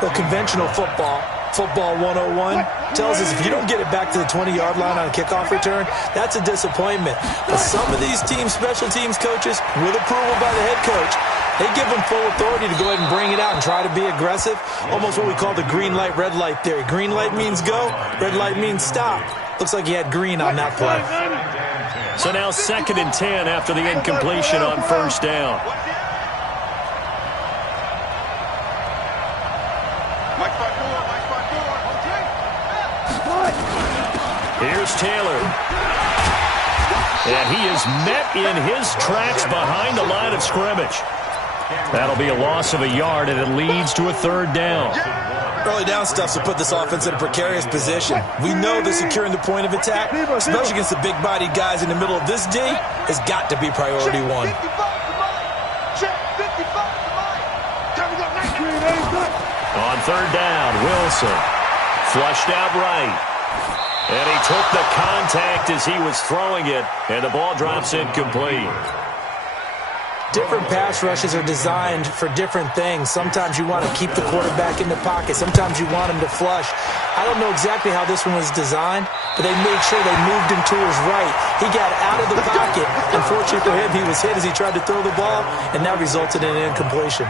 Well, conventional football 101, tells us if you don't get it back to the 20-yard line on a kickoff return, that's a disappointment. But some of these teams, special teams coaches, with approval by the head coach, they give them full authority to go ahead and bring it out and try to be aggressive. Almost what we call the green light, red light theory. Green light means go, red light means stop. Looks like he had green on that play. So now 2nd and 10 after the incompletion on 1st down. Here's Taylor. And he is met in his tracks behind the line of scrimmage. That'll be a loss of a yard, and it leads to a 3rd down. Early down stuff to put this offense in a precarious position. We know that securing the point of attack, especially against the big-bodied guys in the middle of this D, has got to be priority 1. On 3rd down, Wilson flushed out right. And he took the contact as he was throwing it, and the ball drops incomplete. Different pass rushes are designed for different things. Sometimes you want to keep the quarterback in the pocket. Sometimes you want him to flush. I don't know exactly how this one was designed, but they made sure they moved him to his right. He got out of the pocket. Unfortunately for him, he was hit as he tried to throw the ball, and that resulted in an incompletion.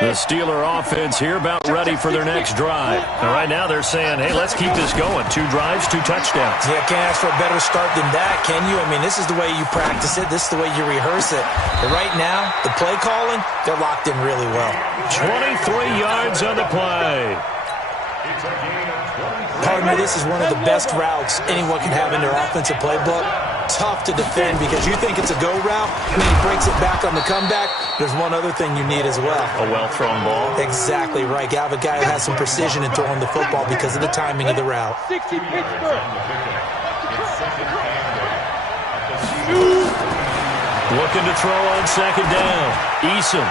The Steeler offense here about ready for their next drive. And right now they're saying, hey, let's keep this going. 2 drives, 2 touchdowns. Yeah, can't ask for a better start than that, can you? I mean, this is the way you practice it. This is the way you rehearse it. But right now, the play calling, they're locked in really well. 23 yards on the play. Partner, this is one of the best routes anyone can have in their offensive playbook. Tough to defend because you think it's a go route, and then he breaks it back on the comeback. There's one other thing you need as well. A well-thrown ball. Exactly right. You have a guy who has some precision in throwing the football because of the timing of the route. 60 Pittsburgh. Looking to throw on 2nd down. Eason.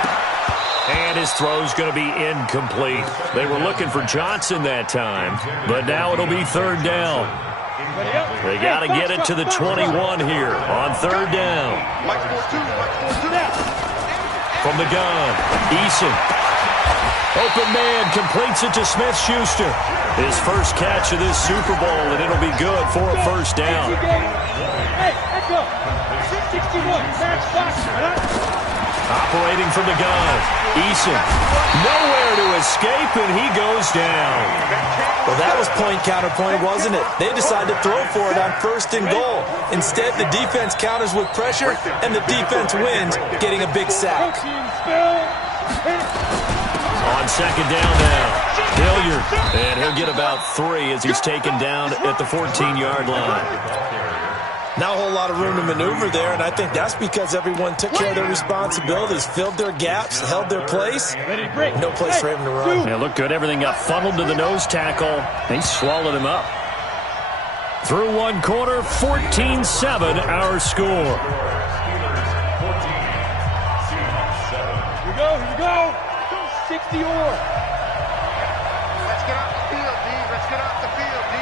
And his throw's going to be incomplete. They were looking for Johnson that time, but now it'll be 3rd down. They got to get it to the 21 here on 3rd down. From the gun, Eason. Open man, completes it to Smith-Schuster. His first catch of this Super Bowl, and it'll be good for a 1st down. Hey, echo. 61, match box. Operating from the gun, Eason. Nowhere to escape, and he goes down. Well, that was point counterpoint, wasn't it? They decided to throw for it on 1st and goal. Instead, the defense counters with pressure, and the defense wins, getting a big sack. On second down now, Hilliard. And he'll get about 3 as he's taken down at the 14-yard line. Not a whole lot of room to maneuver there, and I think that's because everyone took care of their responsibilities, filled their gaps, held their place. No place for him to run. Yeah, looked good. Everything got funneled to the nose tackle. He swallowed him up. Through one quarter, 14-7 our score. Here we go. 60 or. Let's get off the field, D. Let's get off the field, D.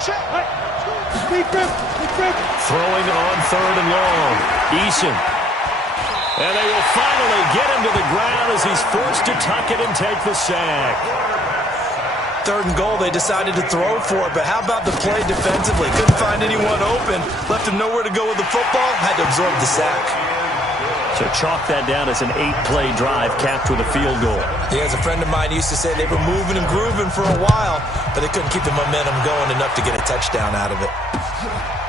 Check. Throwing on third and long. Eason. And they will finally get him to the ground as he's forced to tuck it and take the sack. Third and goal, they decided to throw for it, but how about the play defensively? Couldn't find anyone open, left him nowhere to go with the football, had to absorb the sack. So chalk that down as an 8-play drive capped with a field goal. Yeah, as a friend of mine used to say, they were moving and grooving for a while, but they couldn't keep the momentum going enough to get a touchdown out of it.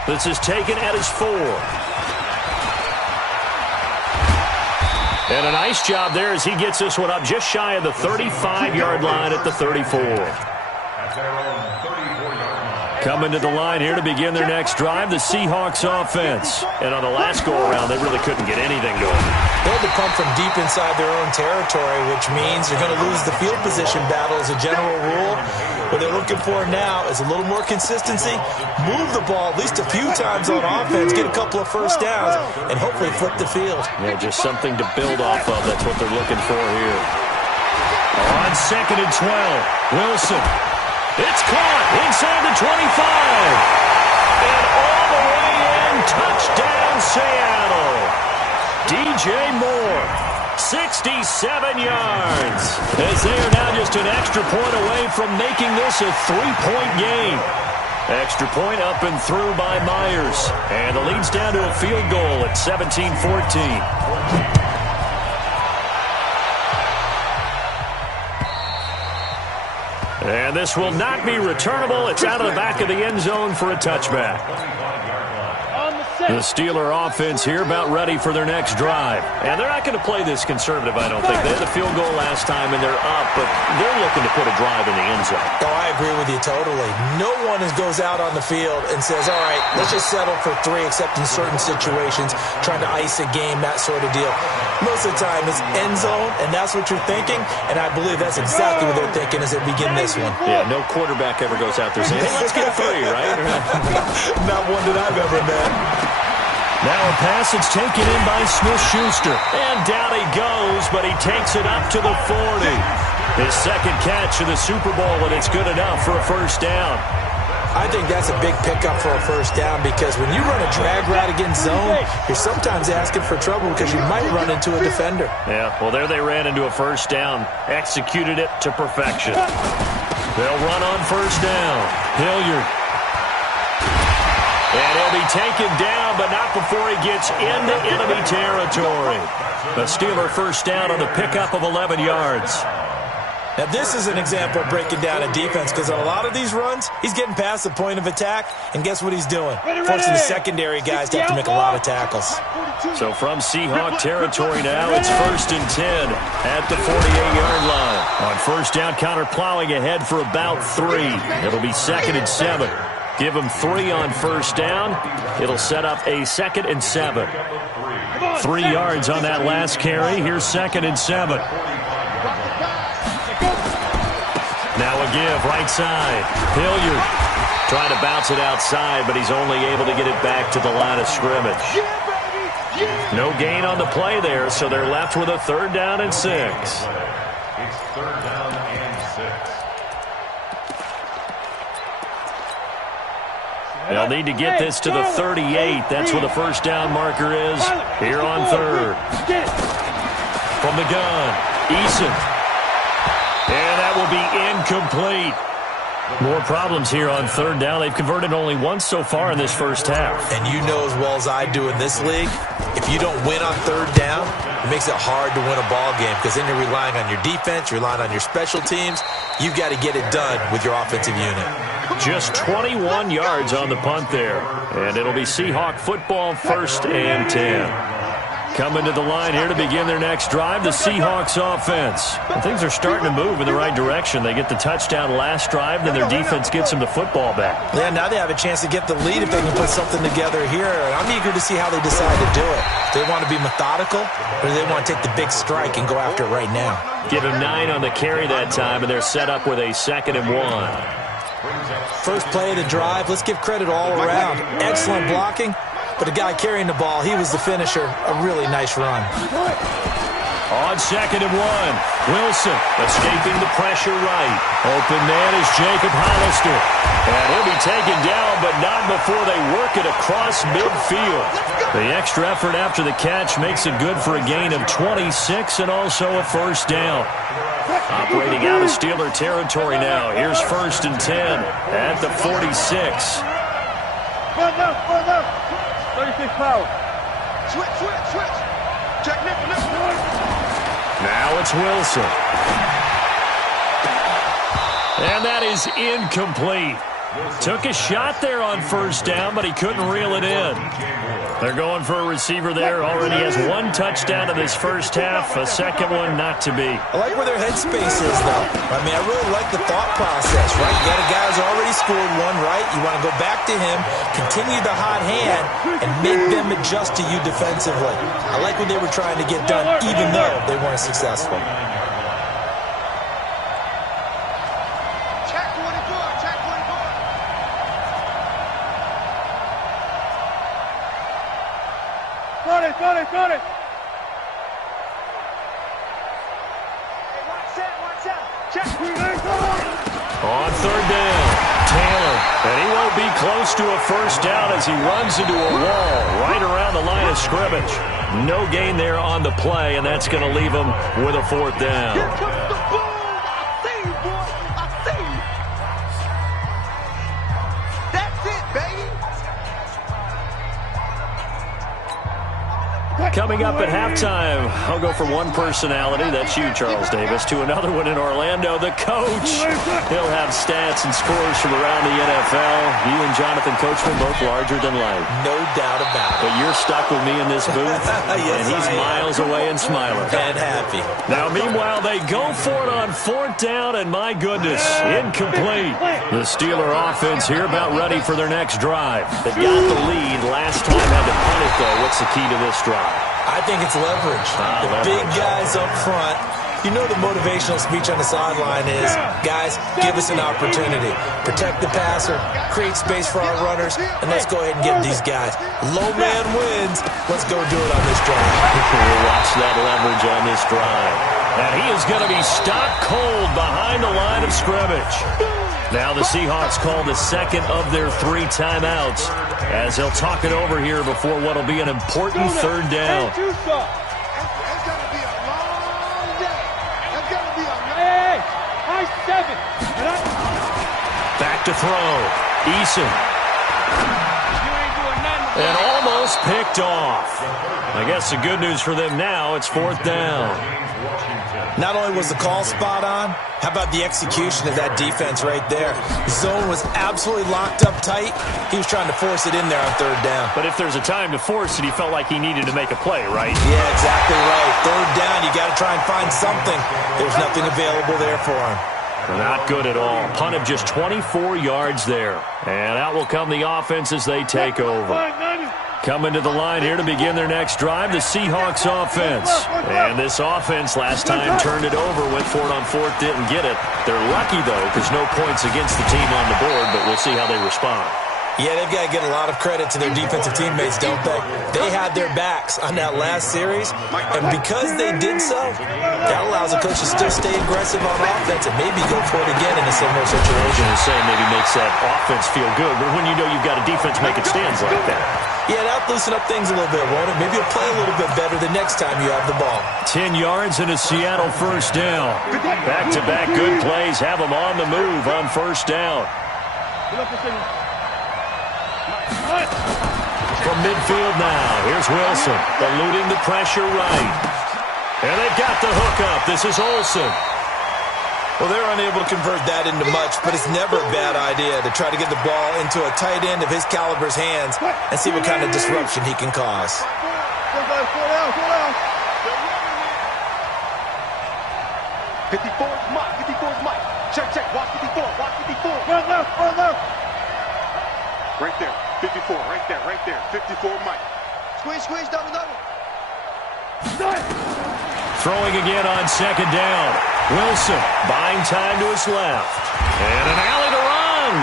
This is taken at his 4. And a nice job there as he gets this one up just shy of the 35-yard line at the 34. Coming to the line here to begin their next drive, the Seahawks offense. And on the last go-around, they really couldn't get anything going. They had to punt from deep inside their own territory, which means you're going to lose the field position battle as a general rule. What they're looking for now is a little more consistency, move the ball at least a few times on offense, get a couple of first downs, and hopefully flip the field. Yeah, just something to build off of. That's what they're looking for here. On second and 12, Wilson. It's caught inside the 25. And all the way in, touchdown Seattle. DJ Moore, 67 yards. As they are now just an extra point away from making this a 3-point game. Extra point up and through by Myers. And the lead's down to a field goal at 17-14. And this will not be returnable. It's out of the back of the end zone for a touchback. The Steeler offense here about ready for their next drive. And they're not going to play this conservative, I don't think. They had a field goal last time, and they're up, but they're looking to put a drive in the end zone. Oh, I agree with you totally. No one goes out on the field and says, all right, let's just settle for 3, except in certain situations, trying to ice a game, that sort of deal. Most of the time, it's end zone, and that's what you're thinking, and I believe that's exactly what they're thinking as they begin this one. Yeah, no quarterback ever goes out there saying, hey, let's get 3, right? Not one that I've ever met. Now a pass that's taken in by Smith-Schuster. And down he goes, but he takes it up to the 40. His second catch of the Super Bowl, and it's good enough for a first down. I think that's a big pickup for a first down because when you run a drag route against zone, you're sometimes asking for trouble because you might run into a defender. Yeah, well, there they ran into a first down. Executed it to perfection. They'll run on first down. Hilliard. And he'll be taken down, but not before he gets into enemy territory. The Steeler first down on the pickup of 11 yards. Now, this is an example of breaking down a defense because on a lot of these runs, he's getting past the point of attack, and guess what he's doing? Forcing the secondary guys to have to make a lot of tackles. So from Seahawk territory now, it's 1st and 10 at the 48-yard line. On first down, Connor plowing ahead for about 3. It'll be 2nd and 7. Give him 3 on first down. It'll set up a 2nd and 7. 3 yards on that last carry. Here's 2nd and 7. Now a give, right side. Hilliard trying to bounce it outside, but he's only able to get it back to the line of scrimmage. No gain on the play there, so they're left with a 3rd down and 6. It's 3rd down and 6. They'll need to get this to the 38. That's where the first down marker is. Here on 3rd. From the gun, Eason. And that will be incomplete. More problems here on 3rd down. They've converted only once so far in this first half. And you know as well as I do in this league, if you don't win on 3rd down, it makes it hard to win a ball game because then you're relying on your defense, you're relying on your special teams. You've got to get it done with your offensive unit. Just 21 yards on the punt there. And it'll be Seahawk football, 1st and 10. Coming to the line here to begin their next drive, the Seahawks offense. And things are starting to move in the right direction. They get the touchdown last drive, then their defense gets them the football back. Yeah, now they have a chance to get the lead if they can put something together here. And I'm eager to see how they decide to do it. Do they want to be methodical, or do they want to take the big strike and go after it right now? Give him 9 on the carry that time, and they're set up with a 2nd and 1. First play of the drive, let's give credit all around. Excellent blocking, but the guy carrying the ball, he was the finisher. A really nice run. On 2nd and 1, Wilson escaping the pressure right. Open man is Jacob Hollister. And he'll be taken down, but not before they work it across midfield. The extra effort after the catch makes it good for a gain of 26 and also a first down. Operating out of Steeler territory now. Here's 1st and 10 at the 46. Front left. 36 power. Switch. Check nickel. Now it's Wilson. And that is incomplete. Took a shot there on 1st down, but he couldn't reel it in. They're going for a receiver there. Already has 1 touchdown in this first half, a 2nd one not to be. I like where their headspace is, though. I mean, I really like the thought process, right? You got a guy who's already scored 1, right? You want to go back to him, continue the hot hand, and make them adjust to you defensively. I like what they were trying to get done, even though they weren't successful. Got it. Watch out. Check. On 3rd down, Taylor. And he won't be close to a first down as he runs into a wall right around the line of scrimmage. No gain there on the play, and that's going to leave him with a 4th down. Here comes the boom. I see you, boy. I see you. That's it, baby. Coming up at halftime, I'll go from one personality, that's you, Charles Davis, to another one in Orlando, the coach. He'll have stats and scores from around the NFL. You and Jonathan Coachman both larger than life. No doubt about it. But you're stuck with me in this booth, Yes, and he's miles away and smiling. And happy. Now, meanwhile, they go for it on 4th down, and my goodness, incomplete. The Steeler offense here about ready for their next drive. They got the lead last time, had to punt it, though. What's the key to this drive? I think it's leverage. The big guys up front. You know the motivational speech on the sideline is, guys, give us an opportunity. Protect the passer, create space for our runners, and let's go ahead and get these guys. Low man wins. Let's go do it on this drive. We'll watch that leverage on this drive. And he is going to be stopped cold behind the line of scrimmage. Now the Seahawks call the 2nd of their 3 timeouts as they'll talk it over here before what will be an important 3rd down. It's going to be a long day. It's going to be a long Hey, high 7. Back to throw. Eason. And almost picked off. I guess the good news for them now, it's 4th down. Not only was the call spot on, how about the execution of that defense right there? The zone was absolutely locked up tight. He was trying to force it in there on 3rd down. But if there's a time to force it, he felt like he needed to make a play, right? Yeah, exactly right. 3rd down, you got to try and find something. There's nothing available there for him. Not good at all. Punt of just 24 yards there. And out will come the offense as they take over. Coming to the line here to begin their next drive, the Seahawks offense. And this offense last time turned it over, went for it on 4th, didn't get it. They're lucky, though, because no points against the team on the board, but we'll see how they respond. Yeah, they've got to get a lot of credit to their defensive teammates, don't they? They had their backs on that last series, and because they did so, that allows the coach to still stay aggressive on offense and maybe go for it again in a similar situation. I was saying maybe makes that offense feel good, but when you know you've got a defense making stands like that. Yeah, that'll loosen up things a little bit, won't it? Maybe you'll play a little bit better the next time you have the ball. 10 yards and a Seattle first down. Back-to-back good plays have them on the move on 1st down. From midfield now, here's Wilson, eluding the pressure right. And they've got the hook up. This is Olsen. Well, they're unable to convert that into much, but it's never a bad idea to try to get the ball into a tight end of his caliber's hands and see what kind of disruption he can cause. Check, check. Watch 54. Watch 54. Run left. Right there. 54. Right there. 54, Mike. Squeeze, double. Throwing again on second down. Wilson buying time to his left. And an alley to run.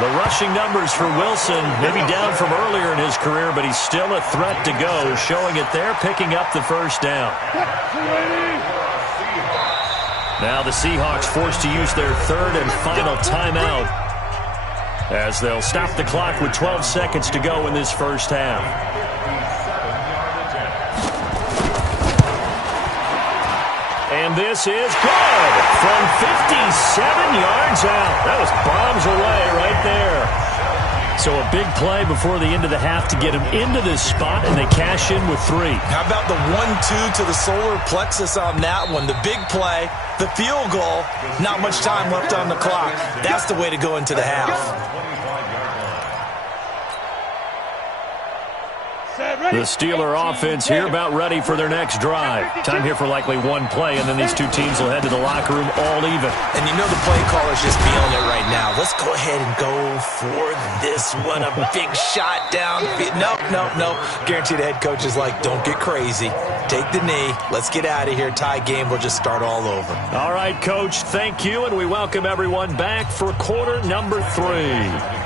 The rushing numbers for Wilson, maybe down from earlier in his career, but he's still a threat to go, showing it there, picking up the first down. Now the Seahawks forced to use their third and final timeout as they'll stop the clock with 12 seconds to go in this first half. And this is good from 57 yards out. That was bombs away right there. So a big play before the end of the half to get him into this spot, and they cash in with 3. How about the 1-2 to the solar plexus on that one? The big play, the field goal, not much time left on the clock. That's the way to go into the half. The Steeler offense here about ready for their next drive. Time here for likely one play, and then these two teams will head to the locker room all even. And you know the play caller's just feeling it right now. Let's go ahead and go for this one. A big shot down. No. Guaranteed the head coach is like, don't get crazy. Take the knee. Let's get out of here. Tie game. We'll just start all over. All right, Coach. Thank you, and we welcome everyone back for quarter number 3.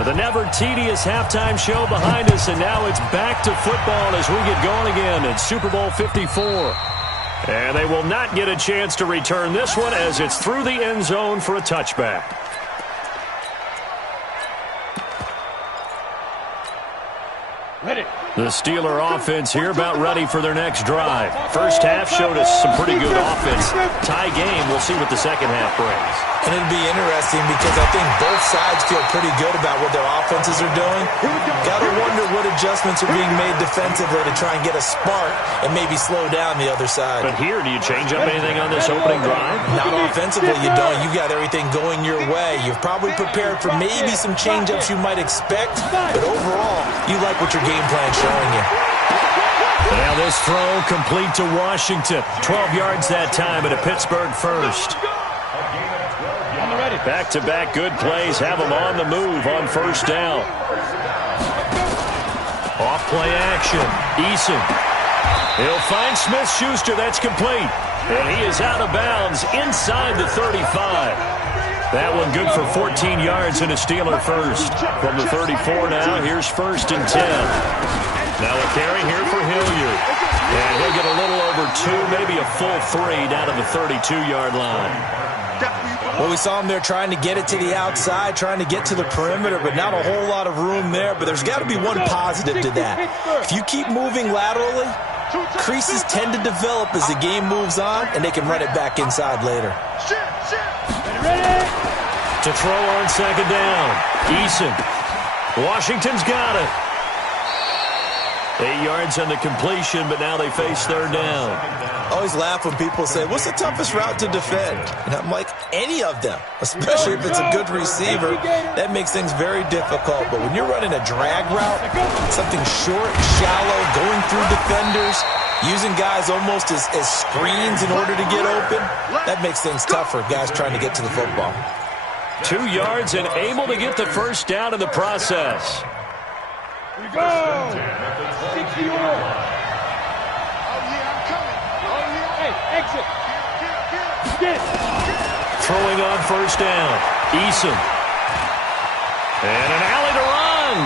The never tedious halftime show behind us, and now it's back to football as we get going again in Super Bowl 54. And they will not get a chance to return this one as it's through the end zone for a touchback. Ready. The Steeler offense here about ready for their next drive. First half showed us some pretty good offense. Tie game, we'll see what the second half brings. And it'll be interesting because I think both sides feel pretty good about what their offenses are doing. Got to wonder what adjustments are being made defensively to try and get a spark and maybe slow down the other side. But here, do you change up anything on this opening drive? Not offensively, you don't. You got everything going your way. You've probably prepared for maybe some change-ups you might expect, but overall, you like what your game plan's showing you. Now this throw complete to Washington. 12 yards that time at a Pittsburgh first. Back-to-back good plays have them on the move on first down. Off-play action. Eason. He'll find Smith-Schuster. That's complete. And he is out of bounds inside the 35. That one good for 14 yards and a Steeler first. From the 34 now, here's first and 10. Now a carry here for Hilliard. And he'll get a little over 2, maybe a full 3 down to the 32-yard line. Well, we saw him there trying to get it to the outside, trying to get to the perimeter, but not a whole lot of room there. But there's got to be one positive to that. If you keep moving laterally, creases tend to develop as the game moves on, and they can run it back inside later. To throw on second down. Eason. Washington's got it. 8 yards on the completion, but now they face third down. I always laugh when people say, what's the toughest route to defend? And I'm like, any of them, especially if it's a good receiver. That makes things very difficult. But when you're running a drag route, something short, shallow, going through defenders, using guys almost as screens in order to get open, that makes things tougher, guys trying to get to the football. 2 yards and able to get the first down in the process. Here we go. 60 yards. Exit. Throwing on first down. Eason. And an alley to run.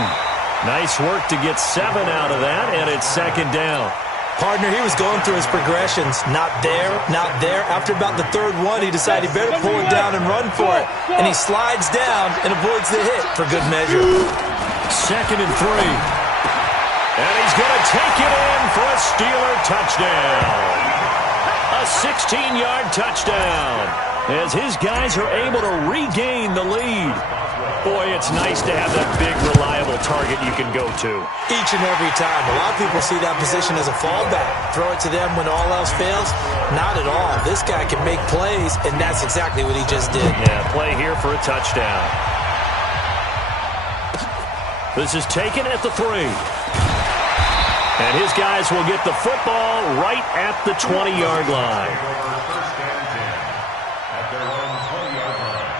Nice work to get 7 out of that, and it's second down. Partner, he was going through his progressions. Not there, not there. After about the third one, he decided he better pull it down and run for it. And he slides down and avoids the hit for good measure. Second and 3. And he's going to take it in for a Steeler touchdown. A 16-yard touchdown as his guys are able to regain the lead. Boy, it's nice to have that big, reliable target you can go to. Each and every time. A lot of people see that position as a fallback. Throw it to them when all else fails. Not at all. This guy can make plays, and that's exactly what he just did. Yeah, play here for a touchdown. This is taken at the 3. And his guys will get the football right at the 20-yard line. First and 10 at their own 20-yard line.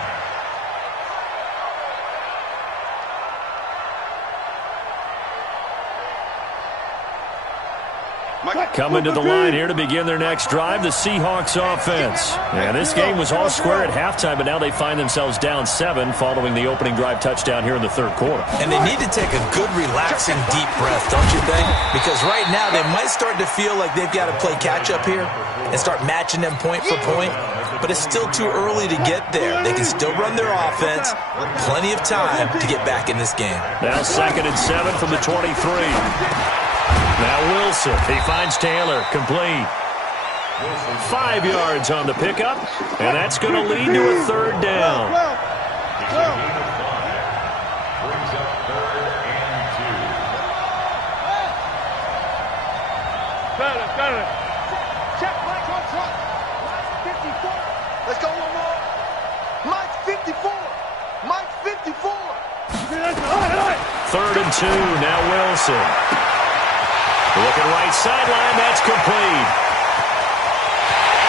Coming to the line here to begin their next drive, the Seahawks offense. And this game was all square at halftime, but now they find themselves down 7 following the opening drive touchdown here in the third quarter. And they need to take a good, relaxing, deep breath, don't you think? Because right now they might start to feel like they've got to play catch-up here and start matching them point for point. But it's still too early to get there. They can still run their offense. Plenty of time to get back in this game. Now 2nd and 7 from the 23. Now Wilson, he finds Taylor, complete. 5 yards on the pickup, and that's going to lead to a third down. Brings up 3rd and 2. Got it. Check, Mike on top. Mike 54. Let's go one more. Mike 54. Mike 54. 3rd and 2, now Wilson. Looking right sideline, that's complete.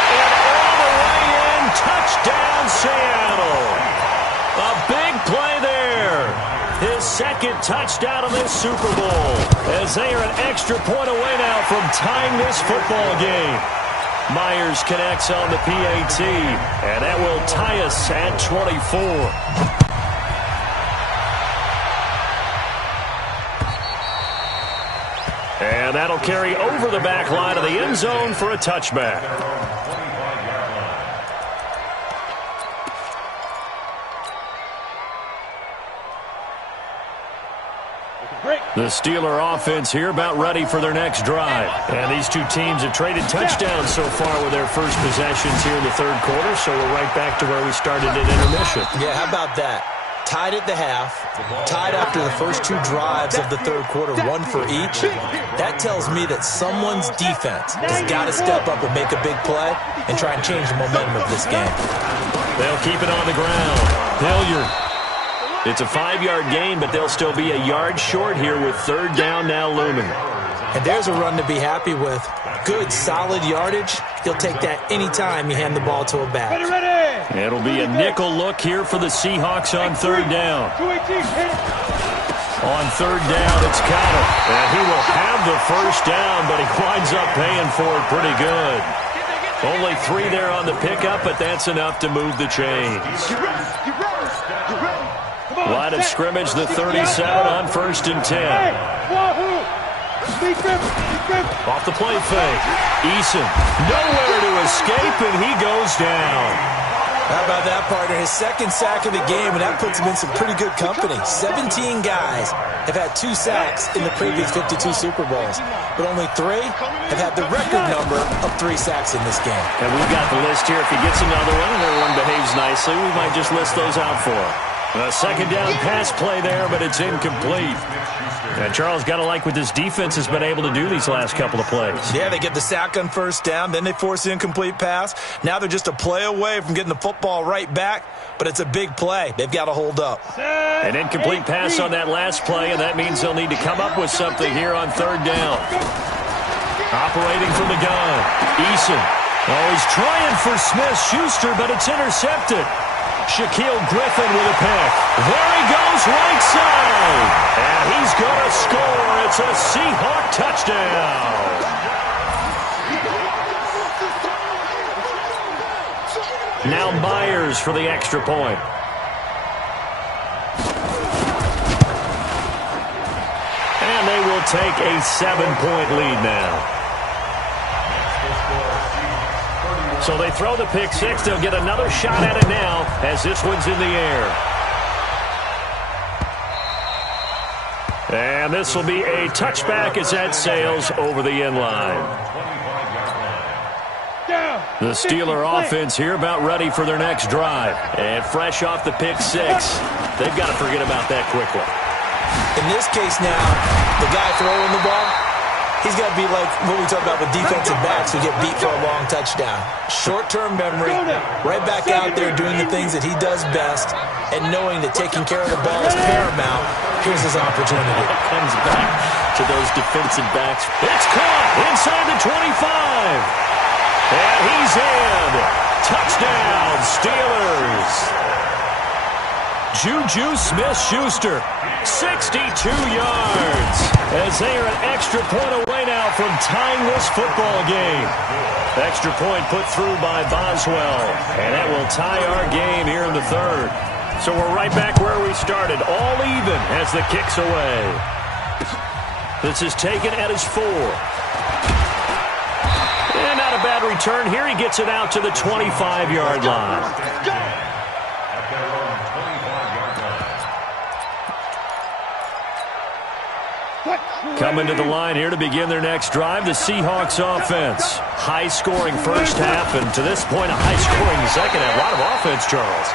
And all the way in, touchdown Seattle. A big play there. His 2nd touchdown of this Super Bowl, as they are an extra point away now from tying this football game. Myers connects on the PAT, and that will tie us at 24. And that'll carry over the back line of the end zone for a touchback. The Steeler offense here about ready for their next drive. And these two teams have traded touchdowns so far with their first possessions here in the third quarter, so we're right back to where we started at intermission. Yeah, how about that? Tied at the half, tied after the first 2 drives of the third quarter, 1 for each. That tells me that someone's defense has got to step up and make a big play and try and change the momentum of this game. They'll keep it on the ground. Hilliard. It's a 5-yard gain, but they'll still be a yard short here with 3rd down now looming. And there's a run to be happy with. Good, solid yardage. He'll take that any time you hand the ball to a back. It'll be a nickel look here for the Seahawks on 3rd down. On 3rd down, it's Connor. And he will have the first down, but he winds up paying for it pretty good. Only 3 there on the pickup, but that's enough to move the chains. Line of scrimmage, the 37 on 1st and 10. Off the play fake. Eason, nowhere to escape, and he goes down. How about that, partner? His 2nd sack of the game, and that puts him in some pretty good company. 17 guys have had 2 sacks in the previous 52 Super Bowls, but only 3 have had the record number of 3 sacks in this game. And we've got the list here. If he gets another one and everyone behaves nicely, we might just list those out for him. A 2nd down pass play there, but it's incomplete. And Charles, got to like what this defense has been able to do these last couple of plays. Yeah, they get the sack on 1st down, then they force the incomplete pass. Now they're just a play away from getting the football right back, but it's a big play. They've got to hold up. An incomplete pass on that last play, and that means they'll need to come up with something here on 3rd down. Operating from the gun, Eason. Oh, he's trying for Smith-Schuster, but it's intercepted. Shaquille Griffin with a pick. There he goes, right side. And he's going to score. It's a Seahawk touchdown. Now Myers for the extra point. And they will take a 7-point lead now. So they throw the pick 6. They'll get another shot at it now as this one's in the air. And this will be a touchback as that sails over the end line. The Steeler offense here about ready for their next drive. And fresh off the pick 6. They've got to forget about that quickly. In this case now, the guy throwing the ball, he's got to be like what we talk about with defensive backs who get beat for a long touchdown. Short-term memory, right back out there doing the things that he does best, and knowing that taking care of the ball is paramount. Here's his opportunity. Comes back to those defensive backs. It's caught inside the 25. And he's in. Touchdown, Steelers. Juju Smith-Schuster, 62 yards, as they are an extra point away now from tying this football game. Extra point put through by Boswell, and that will tie our game here in the third. So we're right back where we started, all even as the kick's away. This is taken at his 4. And not a bad return here. He gets it out to the 25-yard line. Coming to the line here to begin their next drive, the Seahawks offense. High-scoring first half, and to this point, a high-scoring second half. A lot of offense, Charles.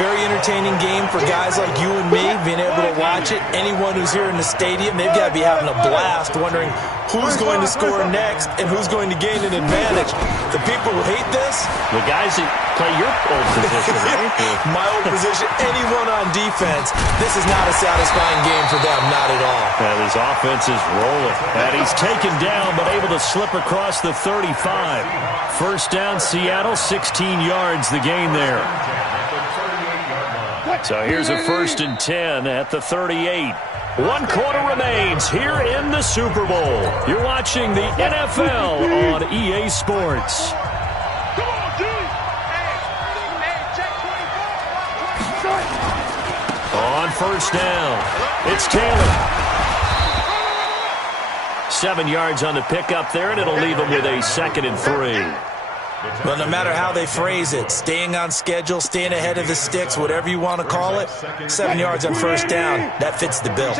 Very entertaining game for guys like you and me, being able to watch it. Anyone who's here in the stadium, they've got to be having a blast, wondering who's going to score next and who's going to gain an advantage. The people who hate this, the guys that play your old position, right? My old position, anyone on defense, this is not a satisfying game for them, not at all. And his offense is rolling. And he's taken down, but able to slip across the 35. First down, Seattle, 16 yards the gain there. So here's a 1st and 10 at the 38. 1 quarter remains here in the Super Bowl. You're watching the NFL on EA Sports. Come on, G! On first down, it's Taylor. 7 yards on the pickup there, and it'll leave him with a 2nd and 3. Well, no matter how they phrase it, staying on schedule, staying ahead of the sticks, whatever you want to call it, 7 yards on first down, that fits the bill.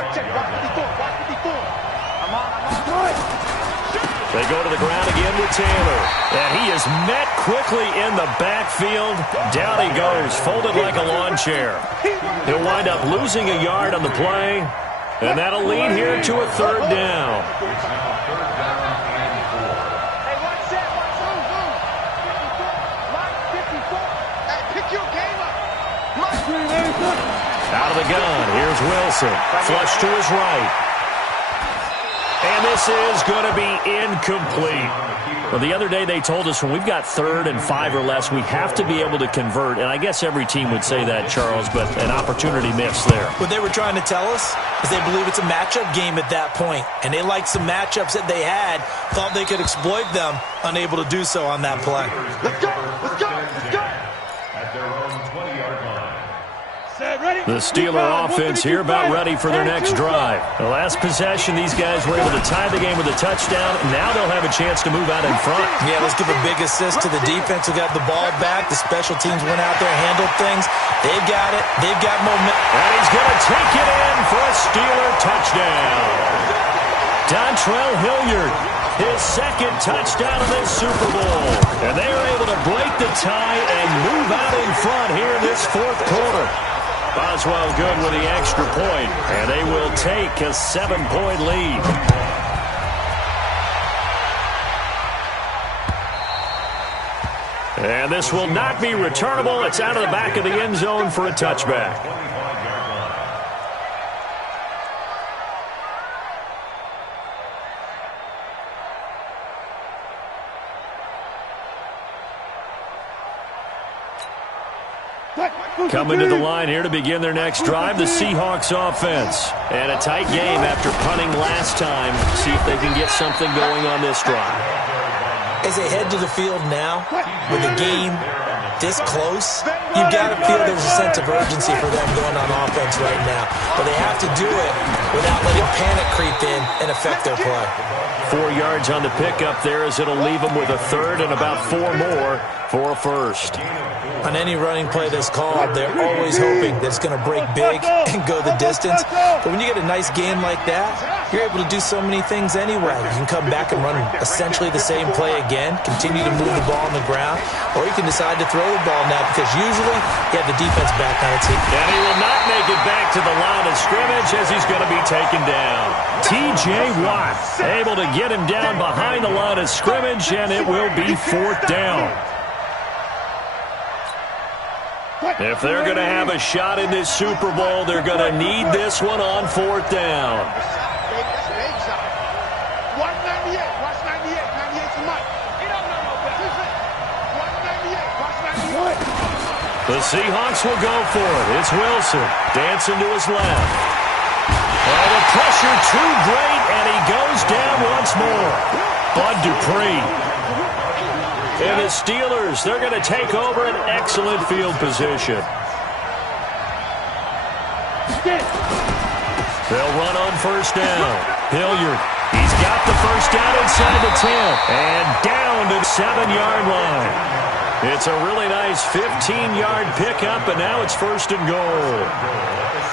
They go to the ground again with Taylor. And he is met quickly in the backfield. Down he goes, folded like a lawn chair. He'll wind up losing a yard on the play. And that'll lead here to a 3rd down. Out of the gun, here's Wilson. Flush to his right. And this is going to be incomplete. Well, the other day they told us when we've got 3rd and 5 or less, we have to be able to convert. And I guess every team would say that, Charles, but an opportunity missed there. What they were trying to tell us is they believe it's a matchup game at that point. And they liked some matchups that they had, thought they could exploit them, unable to do so on that play. Let's go! Let's go! Let's go! At their own 20-yard line. The Steeler offense here about ready for their next drive. The last possession, these guys were able to tie the game with a touchdown. Now they'll have a chance to move out in front. Yeah, let's give a big assist to the defense who got the ball back. The special teams went out there, handled things. They've got it. They've got momentum. And he's going to take it in for a Steeler touchdown. Dontrell Hilliard, his 2nd touchdown of this Super Bowl. And they are able to break the tie and move out in front here in this 4th quarter. Boswell good with the extra point, and they will take a 7-point lead. And this will not be returnable. It's out of the back of the end zone for a touchback. Coming to the line here to begin their next drive, the Seahawks offense. And a tight game after punting last time. See if they can get something going on this drive. As they head to the field now, with the game this close, you've got to feel there's a sense of urgency for them going on offense right now. But they have to do it without letting panic creep in and affect their play. 4 yards on the pickup there as it'll leave them with a 3rd and about 4 more for a 1st. On any running play that's called, they're always hoping that it's going to break big and go the distance. But when you get a nice game like that, you're able to do so many things anyway. You can come back and run essentially the same play again, continue to move the ball on the ground, or you can decide to throw the ball now because usually you have the defense back on its feet. And he will not make it back to the line of scrimmage as he's going to be taken down. T.J. Watt able to get him down behind the line of scrimmage, and it will be 4th down. If they're going to have a shot in this Super Bowl, they're going to need this one on 4th down. Watch 98. Watch 98. 98's the mic. He don't know no better. Watch 98. Watch 98. The Seahawks will go for it. It's Wilson dancing to his left. Oh, the pressure too great, and he goes down once more. Bud Dupree. And the Steelers, they're going to take over an excellent field position. They'll run on 1st down. Hilliard, he's got the 1st down inside the 10. And down to the 7-yard line. It's a really nice 15-yard pickup, and now it's 1st and goal.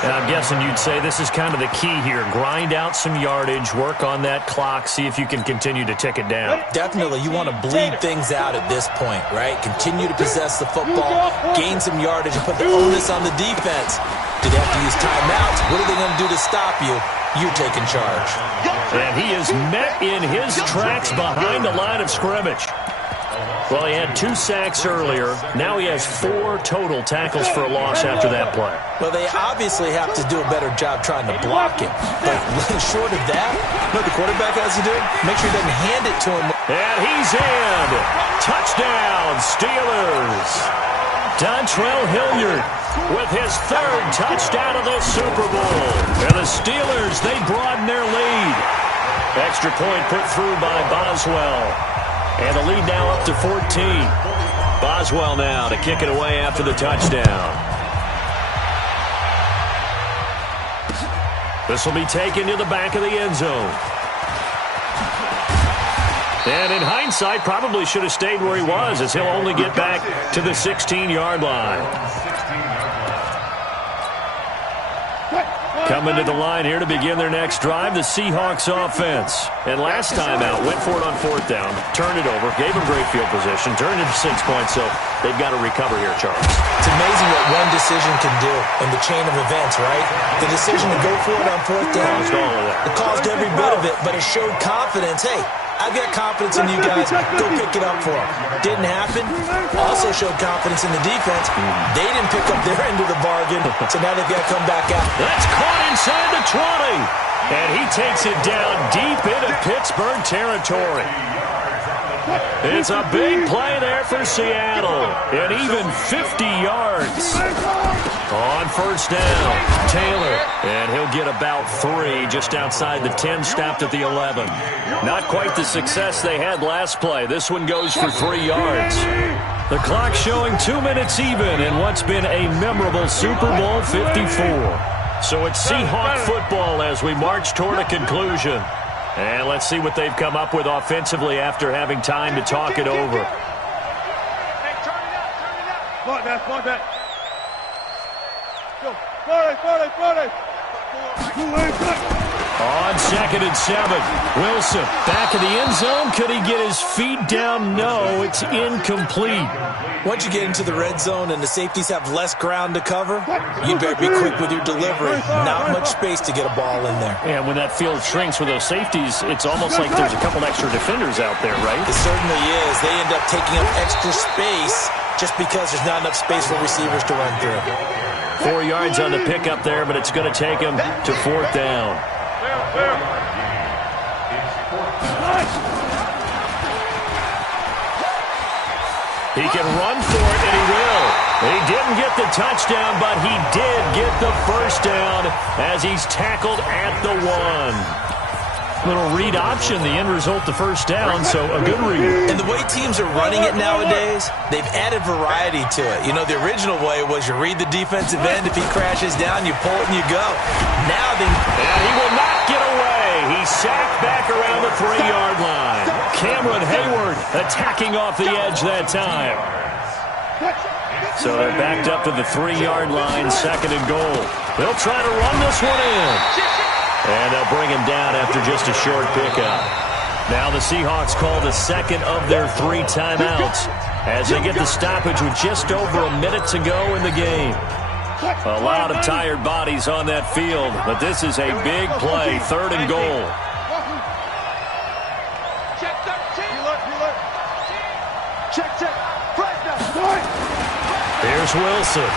And I'm guessing you'd say this is kind of the key here. Grind out some yardage, work on that clock, see if you can continue to tick it down. Definitely, you want to bleed things out at this point, right? Continue to possess the football, gain some yardage, and put the onus on the defense. Do they have to use timeouts? What are they going to do to stop you? You're taking charge. And he is met in his tracks behind the line of scrimmage. Well, he had 2 sacks earlier. Now he has 4 total tackles for a loss after that play. Well, they obviously have to do a better job trying to block him. But short of that, what the quarterback has to do? Make sure he doesn't hand it to him. And he's in. Touchdown, Steelers. Dontrell Hilliard with his 3rd touchdown of this Super Bowl. And the Steelers, they broaden their lead. Extra point put through by Boswell. And the lead now up to 14. Boswell now to kick it away after the touchdown. This will be taken to the back of the end zone. And in hindsight, probably should have stayed where he was, as he'll only get back to the 16-yard line. Coming to the line here to begin their next drive, the Seahawks offense. And last time out, went for it on 4th down, turned it over, gave them great field position, turned it to 6 points, so they've got to recover here, Charles. It's amazing what one decision can do in the chain of events, right? The decision to go for it on 4th down. Caused all of that. It caused every bit of it, but it showed confidence. Hey, I've got confidence in you guys. Go pick it up for them. Didn't happen. Also showed confidence in the defense. They didn't pick up their end of the bargain, so now they've got to come back out. That's caught inside the 20. And he takes it down deep into Pittsburgh territory. It's a big play there for Seattle. And even 50 yards. On 1st down, Taylor. And he'll get about 3 just outside the 10, stopped at the 11. Not quite the success they had last play. This one goes for 3 yards. The clock showing 2 minutes even in what's been a memorable Super Bowl 54. So it's Seahawk football as we march toward a conclusion. And let's see what they've come up with offensively after having time to talk it over. Hey, turn it up. Block that. Go. 40. On 2nd and 7, Wilson back in the end zone. Could he get his feet down? No, it's incomplete. Once you get into the red zone and the safeties have less ground to cover, you better be quick with your delivery. Not much space to get a ball in there. And when that field shrinks with those safeties, it's almost like there's a couple extra defenders out there, right? It certainly is. They end up taking up extra space just because there's not enough space for receivers to run through. 4 yards on the pickup there, but it's going to take him to 4th down. He can run for it, and he will. He didn't get the touchdown, but he did get the 1st down as he's tackled at the 1. Little read option, the end result, the 1st down, so a good read. And the way teams are running it nowadays, they've added variety to it. You know, the original way was you read the defensive end. If he crashes down, you pull it and you go. Now they... And he will not get away. He's sacked back around the 3-yard line. Cameron Hayward attacking off the edge that time. So they're backed up to the 3-yard line, 2nd and goal. They'll try to run this one in. And they'll bring him down after just a short pickup. Now the Seahawks call the 2nd of their 3 timeouts as they get the stoppage with just over a minute to go in the game. A lot of tired bodies on that field, but this is a big play, 3rd and goal. Check 13. Check. Flash now. Here's Wilson.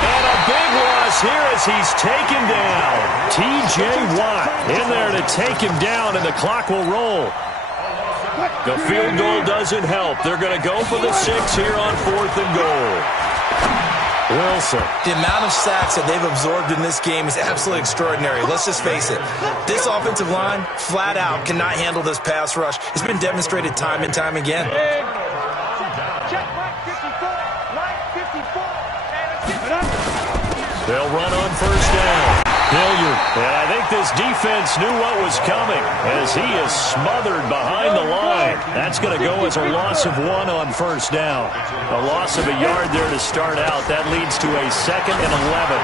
And a big loss here as he's taken down. T.J. Watt in there to take him down, and the clock will roll. The field goal doesn't help. They're going to go for the 6 here on 4th and goal. Wilson. The amount of sacks that they've absorbed in this game is absolutely extraordinary. Let's just face it. This offensive line, flat out, cannot handle this pass rush. It's been demonstrated time and time again. Check right 54, right 54, and They'll run on 1st down. Hilliard. And I think this defense knew what was coming as he is smothered behind the line. That's going to go as a loss of 1 on 1st down. A loss of a yard there to start out. That leads to a 2nd and 11.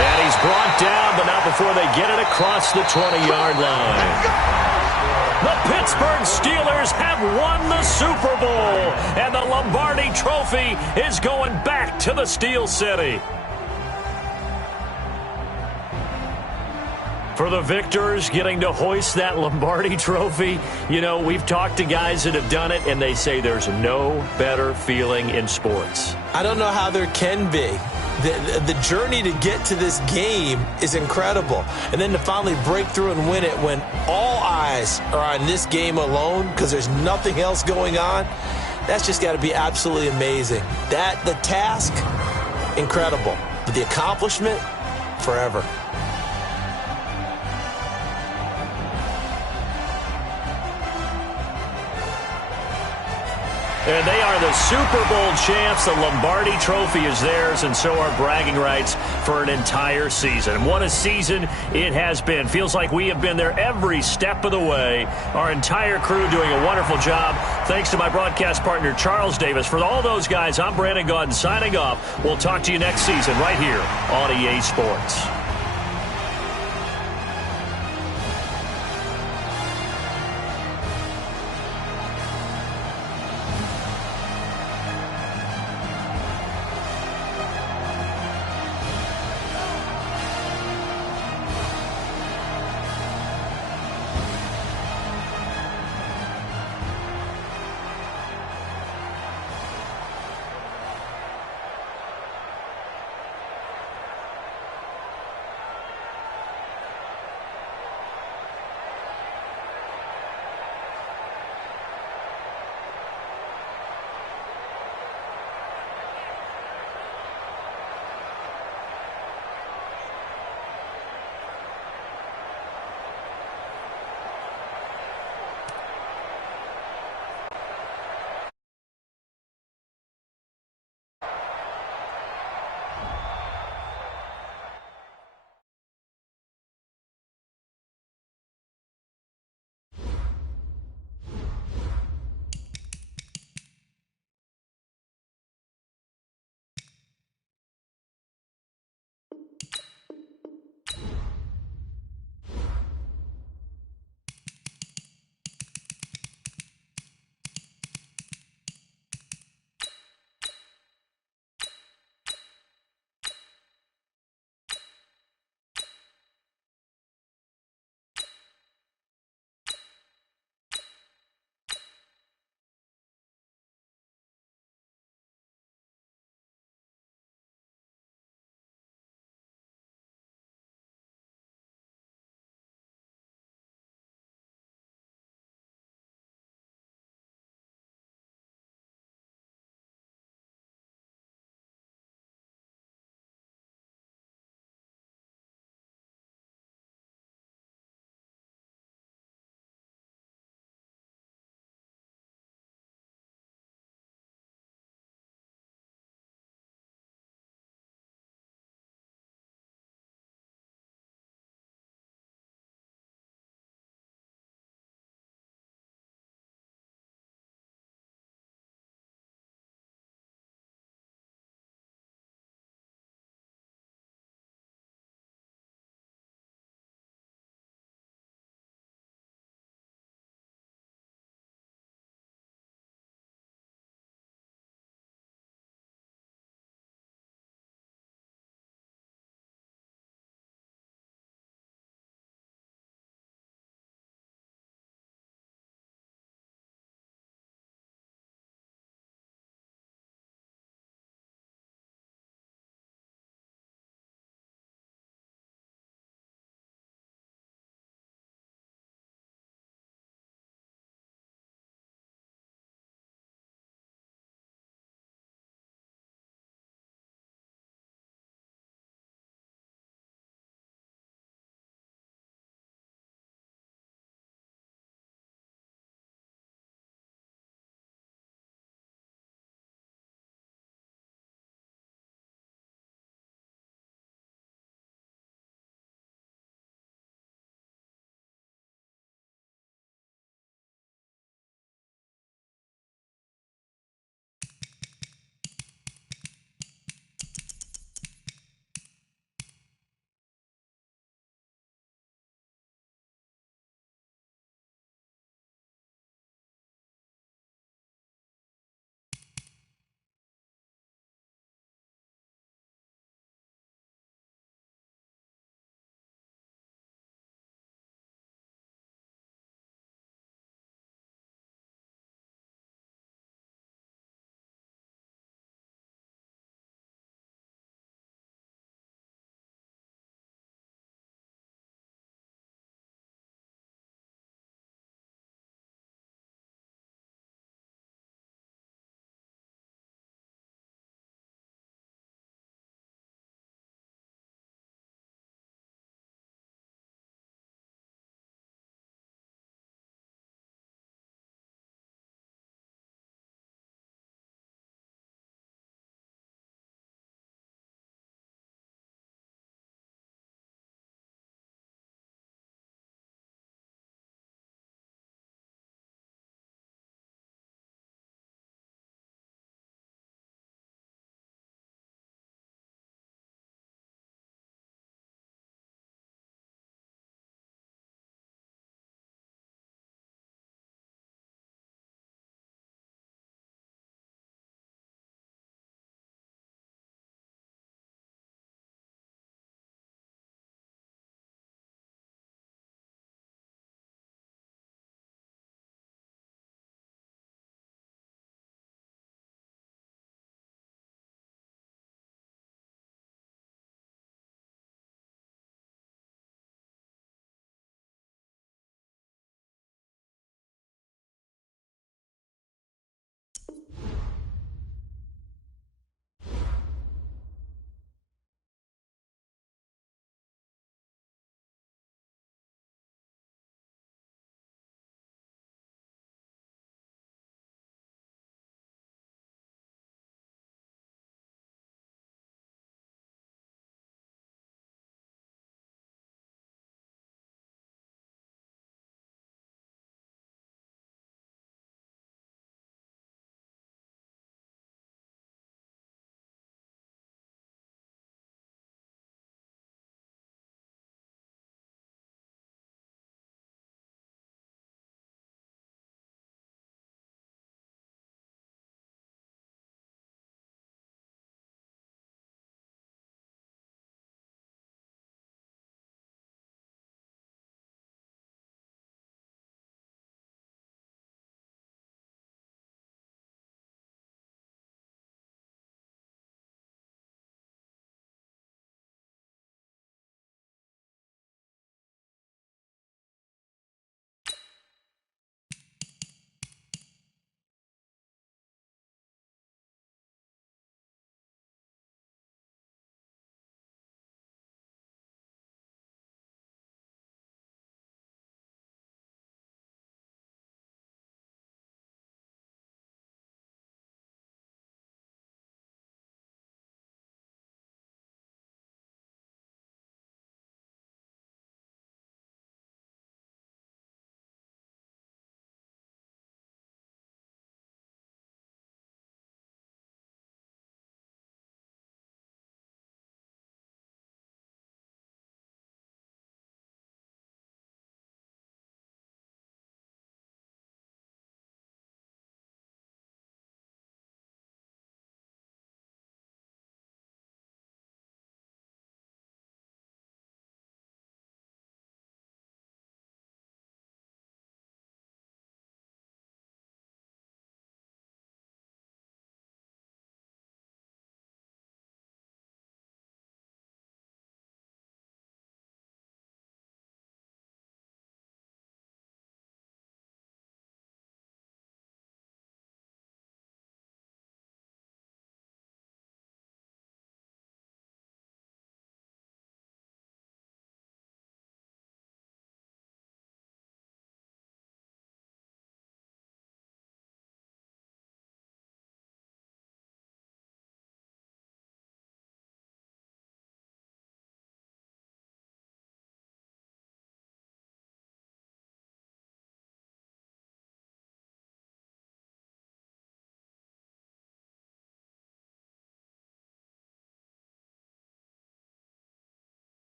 And he's brought down, but not before they get it across the 20-yard line. The Pittsburgh Steelers have won the Super Bowl, and the Lombardi Trophy is going back to the Steel City. For the victors getting to hoist that Lombardi Trophy, you know, we've talked to guys that have done it, and they say there's no better feeling in sports. I don't know how there can be. The journey to get to this game is incredible. And then to finally break through and win it when all eyes are on this game alone because there's nothing else going on, that's just got to be absolutely amazing. The task, incredible. But the accomplishment, forever. And they are the Super Bowl champs. The Lombardi Trophy is theirs, and so are bragging rights for an entire season. What a season it has been. Feels like we have been there every step of the way. Our entire crew doing a wonderful job. Thanks to my broadcast partner, Charles Davis. For all those guys, I'm Brandon Gaudin signing off. We'll talk to you next season right here on EA Sports.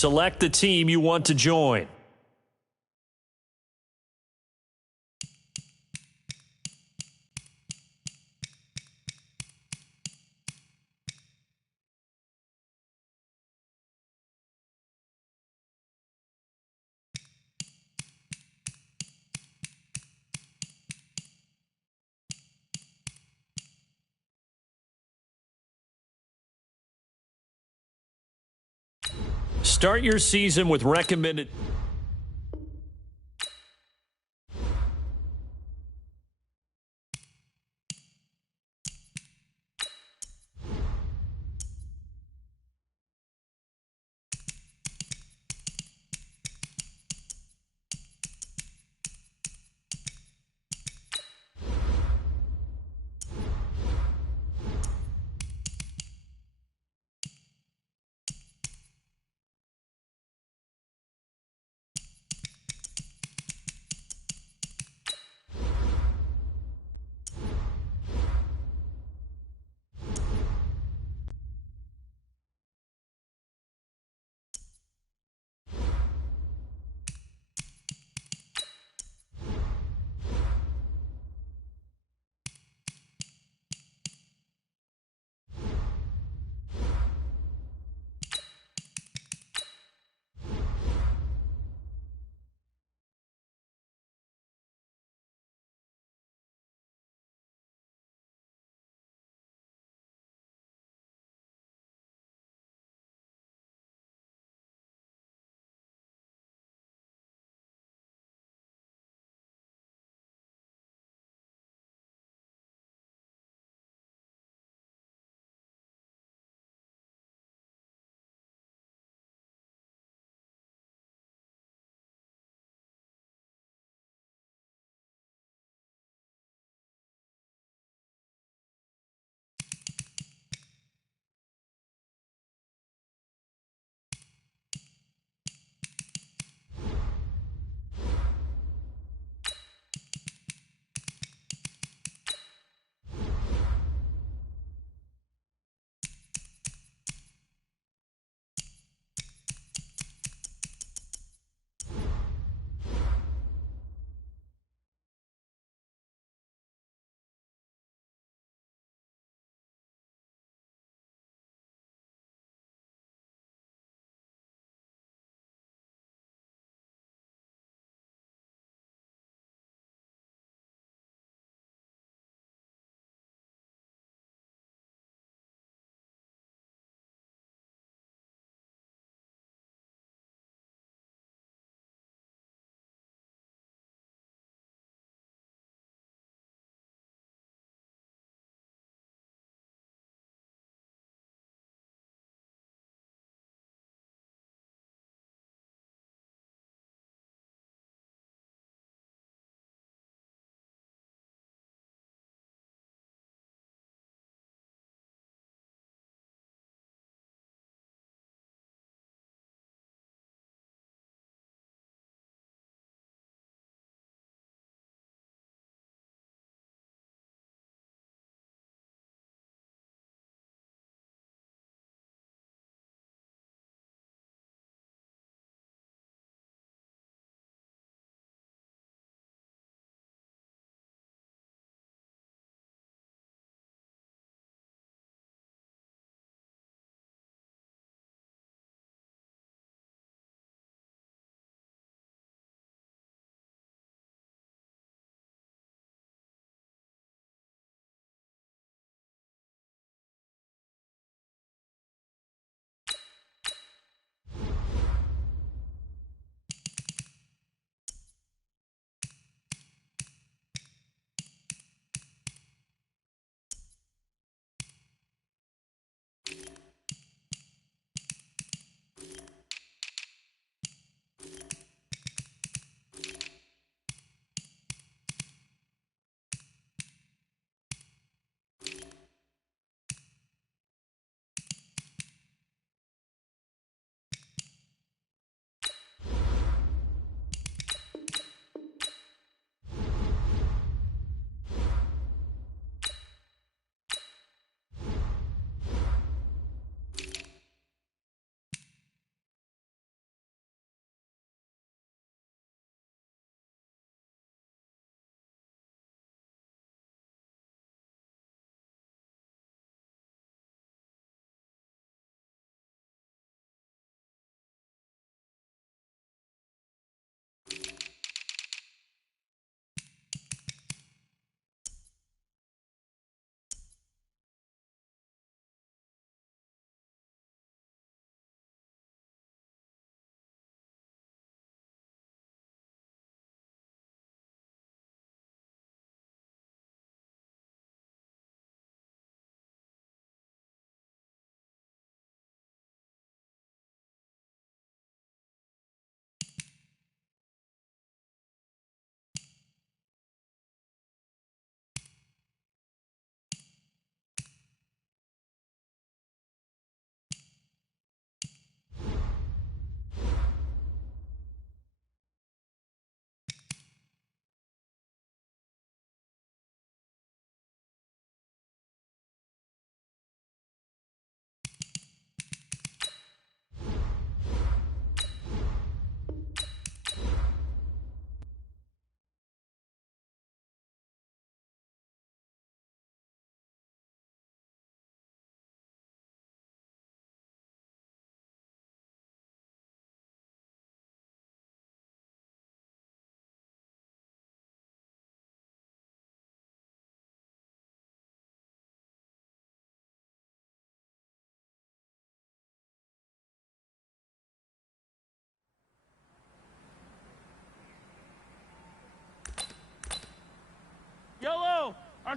Select the team you want to join. Start your season with recommended...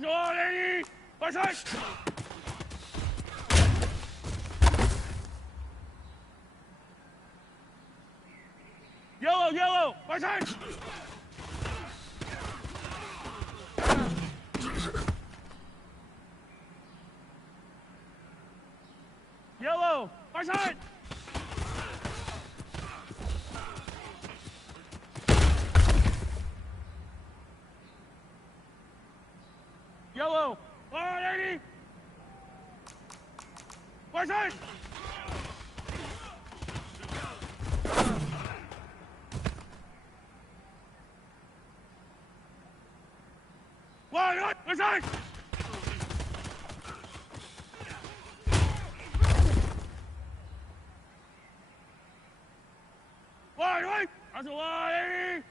Lady! By side! Yellow! By side! Yellow! By side! Yellow! Lady! By side! By side! Wide! That's a lady!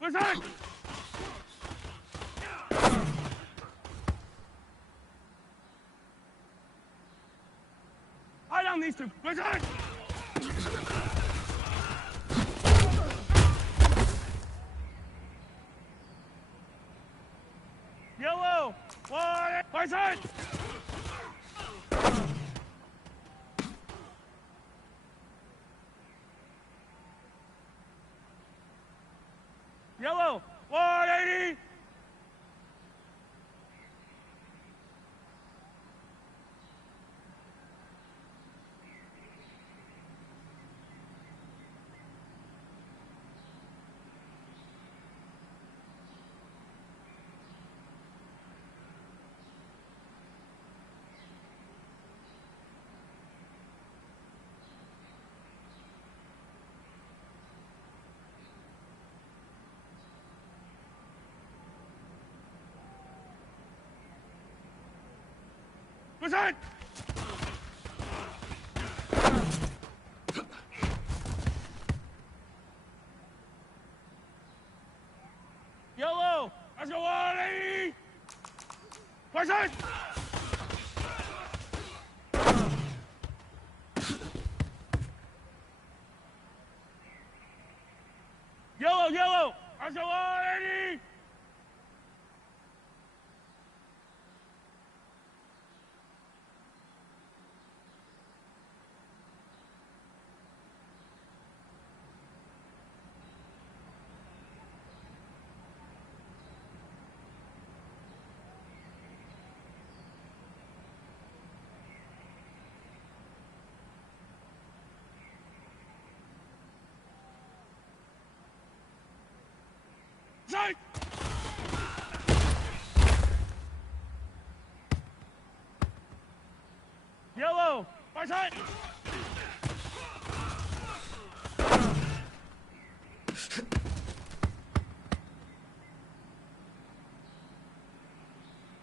By side! Eye down these two! By side! Yellow! Wide! By side! Yellow! 180! Present! Yellow! Let's go 180! Present! Yellow! Let's go 180! Side! Yellow! By side!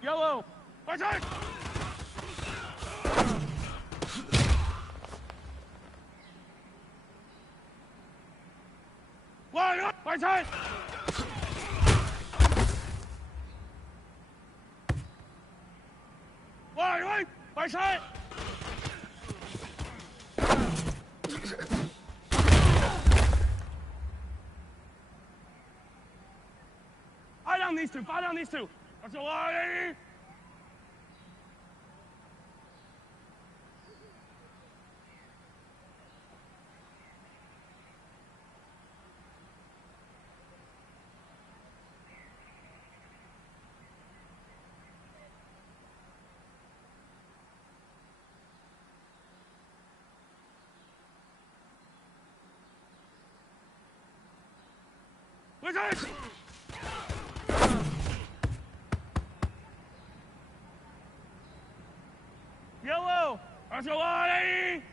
Yellow! By side! Wide up! By side! Wide! By side! Eye down these two! Eye down these two! That's a 180! Present! Yellow! That's a 180!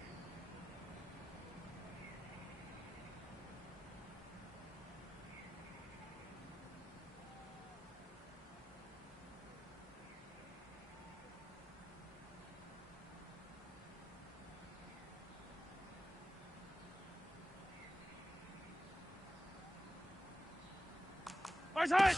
By side!